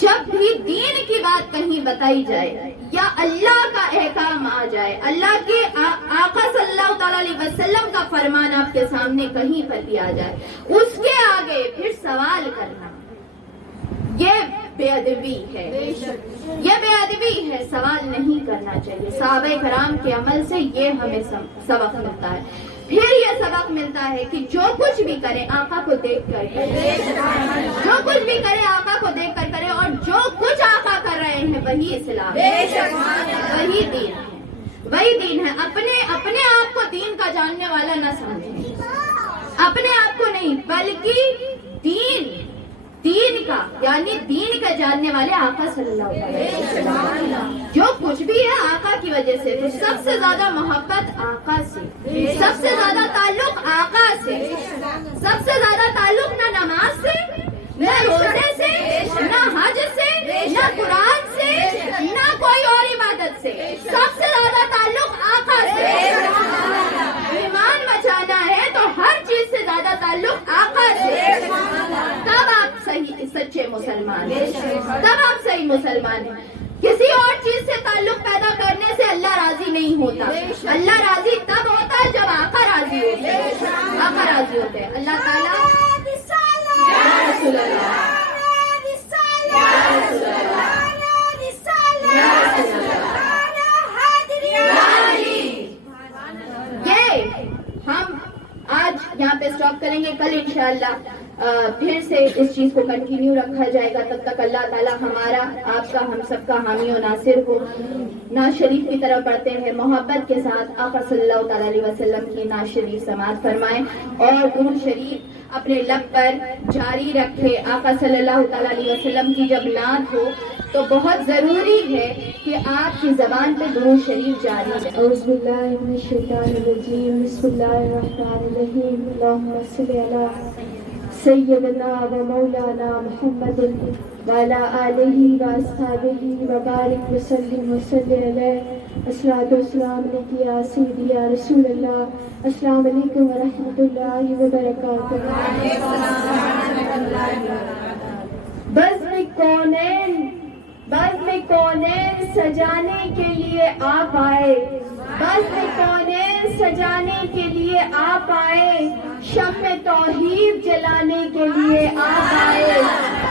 جب بھی دین کی بات کہیں بتائی جائے یا اللہ کا احکام آ جائے، اللہ کے آقا صلی اللہ تعالی علیہ وسلم کا فرمان آپ کے سامنے کہیں پر بھی آ جائے، اس کے آگے پھر سوال کرنا، یہ بے ادبی ہے، سوال نہیں کرنا چاہیے۔ صحابہ کرام کے عمل سے یہ ہمیں سبق ملتا ہے۔ پھر یہ سبق ملتا ہے کہ جو کچھ بھی کرے آقا کو دیکھ کر کرے، جو کچھ بھی کرے آقا کو دیکھ کر کرے، اور جو کچھ آقا کر رہے ہیں وہی اسلام ہے، وہی دین ہے۔ اپنے آپ کو دین کا جاننے والا نہ سمجھیں، اپنے آپ کو نہیں بلکہ دین کا، یعنی دین کا جاننے والے آقا صلی اللہ علیہ وسلم، جو کچھ بھی ہے آقا کی وجہ سے، تو سب سے زیادہ محبت آقا سے، سب سے زیادہ تعلق آقا سے، سب سے زیادہ تعلق نہ نماز سے، نہ روزے سے، نہ حج سے، نہ قرآن سے، نہ کوئی اور عبادت سے، سب سے زیادہ تعلق مسلمان ہیں، تب آپ صحیح مسلمان ہیں۔ کسی اور چیز سے تعلق پیدا کرنے سے اللہ راضی نہیں ہوتا۔ اللہ راضی تب ہوتا ہے جب آقا راضی ہوتے ہیں، آقا راضی ہوتے ہیں۔ اللہ تعالیٰ ہم آج یہاں پہ اسٹاپ کریں گے، کل انشاءاللہ پھر سے اس چیز کو کنٹینیو رکھا جائے گا۔ تب تک اللہ تعالیٰ ہمارا، آپ کا، ہم سب کا حامی و ناصر ہو۔ نعت شریف کی طرف پڑھتے ہیں، محبت کے ساتھ آقا صلی اللہ تعالیٰ علیہ وسلم کی نعت شریف سماعت فرمائیں اور درود شریف اپنے لب پر جاری رکھے۔ آقا صلی اللہ تعالیٰ علیہ وسلم کی جب نعت ہو تو بہت ضروری ہے کہ آپ کی زبان پہ درود شریف جاری رہے۔ اعوذ باللہ من الشیطان الرجیم، بسم اللہ الرحمن الرحیم، اللہم صلی علی سیدنا و مولانا محمد وعلی آلہ و اصحابہ وبارک وسلم وصلی علیہ۔ الصلاۃ والسلام علیک یا سیدی یا رسول اللہ۔ السلام علیکم ورحمۃ اللہ وبرکاتہ۔ بزم کونین سجانے کے لیے آپ آئے، بزم کونین سجانے کے لیے آپ آئے، شمع توحید جلانے کے لیے آپ آئے،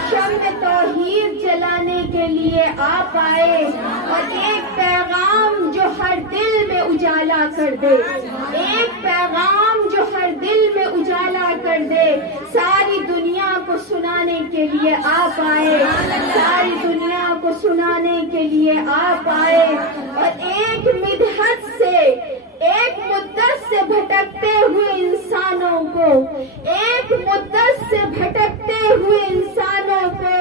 شمع توحید جلانے کے لیے آپ آئے، اور ایک پیغام جو ہر دل میں اجالا کر دے، ایک پیغام جو ہر دل میں اجالا کر دے، ساری دنیا کو سنانے کے لیے آپ آئے، ساری دنیا کو سنانے کے لیے آپ آئے، اور ایک مدحت سے، ایک مدت سے بھٹکتے ہوئے انسانوں کو، ایک مدت سے بھٹکتے ہوئے انسانوں کو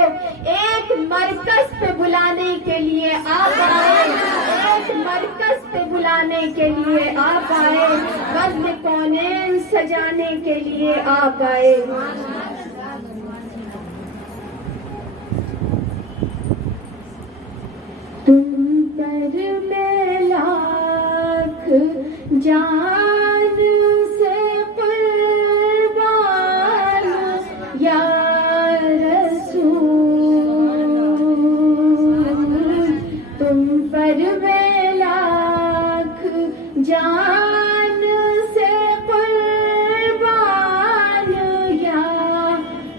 ایک مرکز پہ بلانے کے لیے آپ آئے، ایک مرکز پہ بلانے کے لیے آپ آئے، بزم کونین سجانے کے لیے آپ آئے۔ تم پر میں لاکھ جان سے قربان یا رسول، تم پر میں لاکھ جان سے قربان یا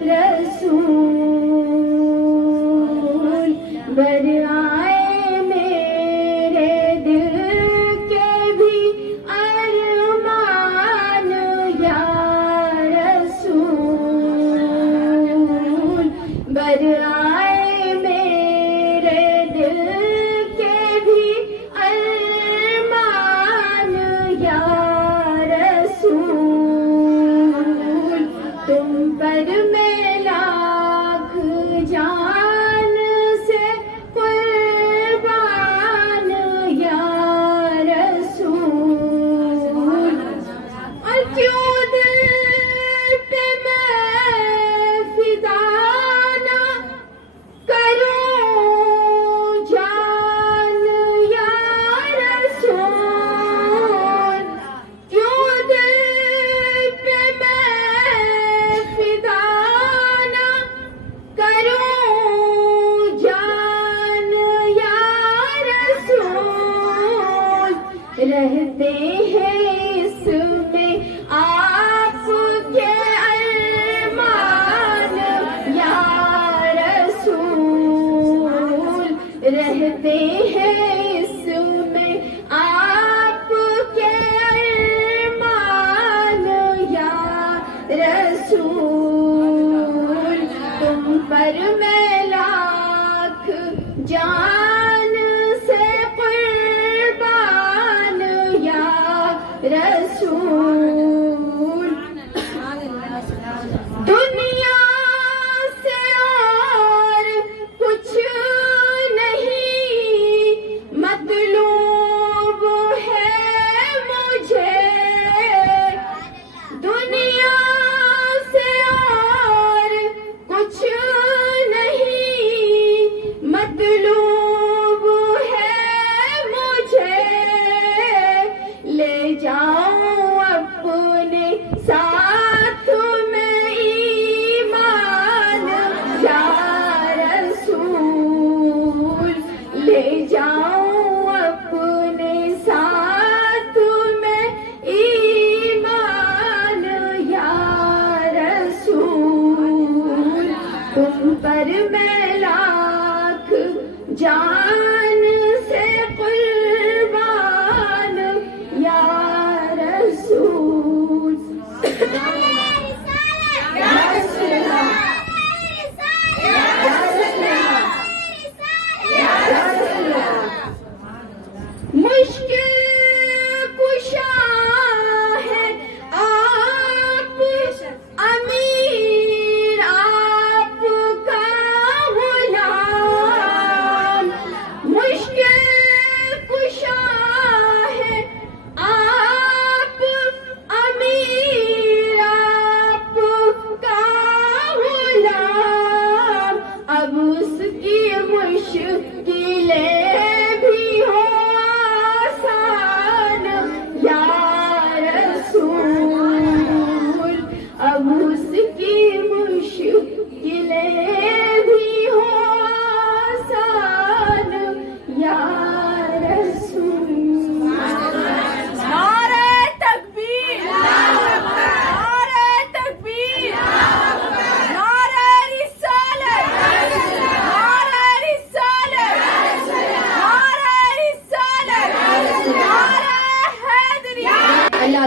رسول، برآئے رہتے ہیں اس میں آپ کے ارمان یا رسول، رہتے ہیں اس میں آپ کے ارمان یا رسول، تم پر میں لاکھ جان سے قربان یا رسول، دنیا سے اور کچھ نہیں مطلوب ہے مجھے، دنیا سے اور کچھ نہیں مطلوب ہے مجھے، لے جاؤں اپنے ساتھ میں ایمان یا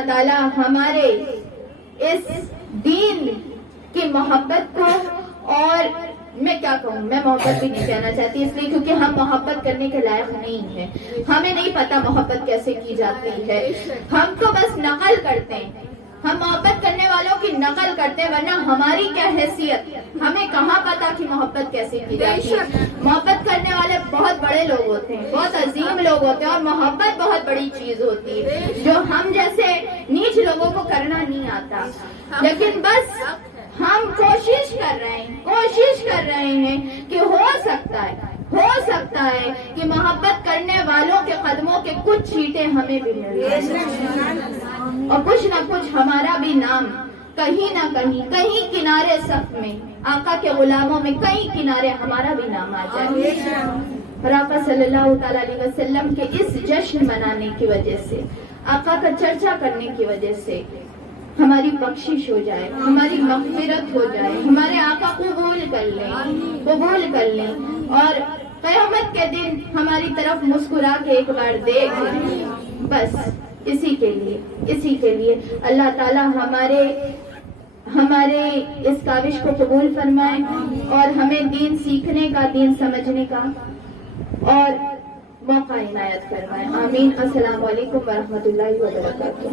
اللہ تعالی ہمارے اس دین کی محبت کو، اور میں کیا کہوں، میں محبت بھی نہیں کہنا چاہتی اس لیے کیونکہ ہم محبت کرنے کے لائق نہیں ہیں، ہمیں نہیں پتا محبت کیسے کی جاتی ہے، ہم تو بس نقل کرتے ہیں، ہم محبت کرنے والوں کی نقل کرتے ہیں، ورنہ ہماری کیا حیثیت، ہمیں کہاں پتا کہ محبت کیسے کی جاتی ہے۔ محبت کرنے والے بہت بڑے لوگ ہوتے ہیں، بہت عظیم لوگ ہوتے ہیں، اور محبت بہت بڑی چیز ہوتی ہے جو ہم جیسے نیچ لوگوں کو کرنا نہیں آتا، لیکن بس ہم کوشش کر رہے ہیں کہ ہو سکتا ہے کہ محبت کرنے والوں کے قدموں کے کچھ چیٹیں ہمیں بھی مل جائیں، اور کچھ نہ کچھ ہمارا بھی نام کہیں نہ کہیں کنارے صف میں، آقا کے غلاموں میں کہیں کنارے ہمارا بھی نام آ جائے، اور آقا صلی اللہ تعالیٰ علیہ وسلم کے اس جشن منانے کی وجہ سے، آقا کا چرچا کرنے کی وجہ سے ہماری بخشش ہو جائے، ہماری مغفرت ہو جائے، ہمارے آقا قبول کر لیں، اور قیامت کے دن ہماری طرف مسکرا کے ایک بار دیکھ لیں، بس اسی کے لیے اللہ تعالی ہمارے اس کاوش کو قبول فرمائے، اور ہمیں دین سیکھنے کا، دین سمجھنے کا اور موقع عنایت فرمائے، آمین۔ السلام علیکم ورحمۃ اللہ وبرکاتہ۔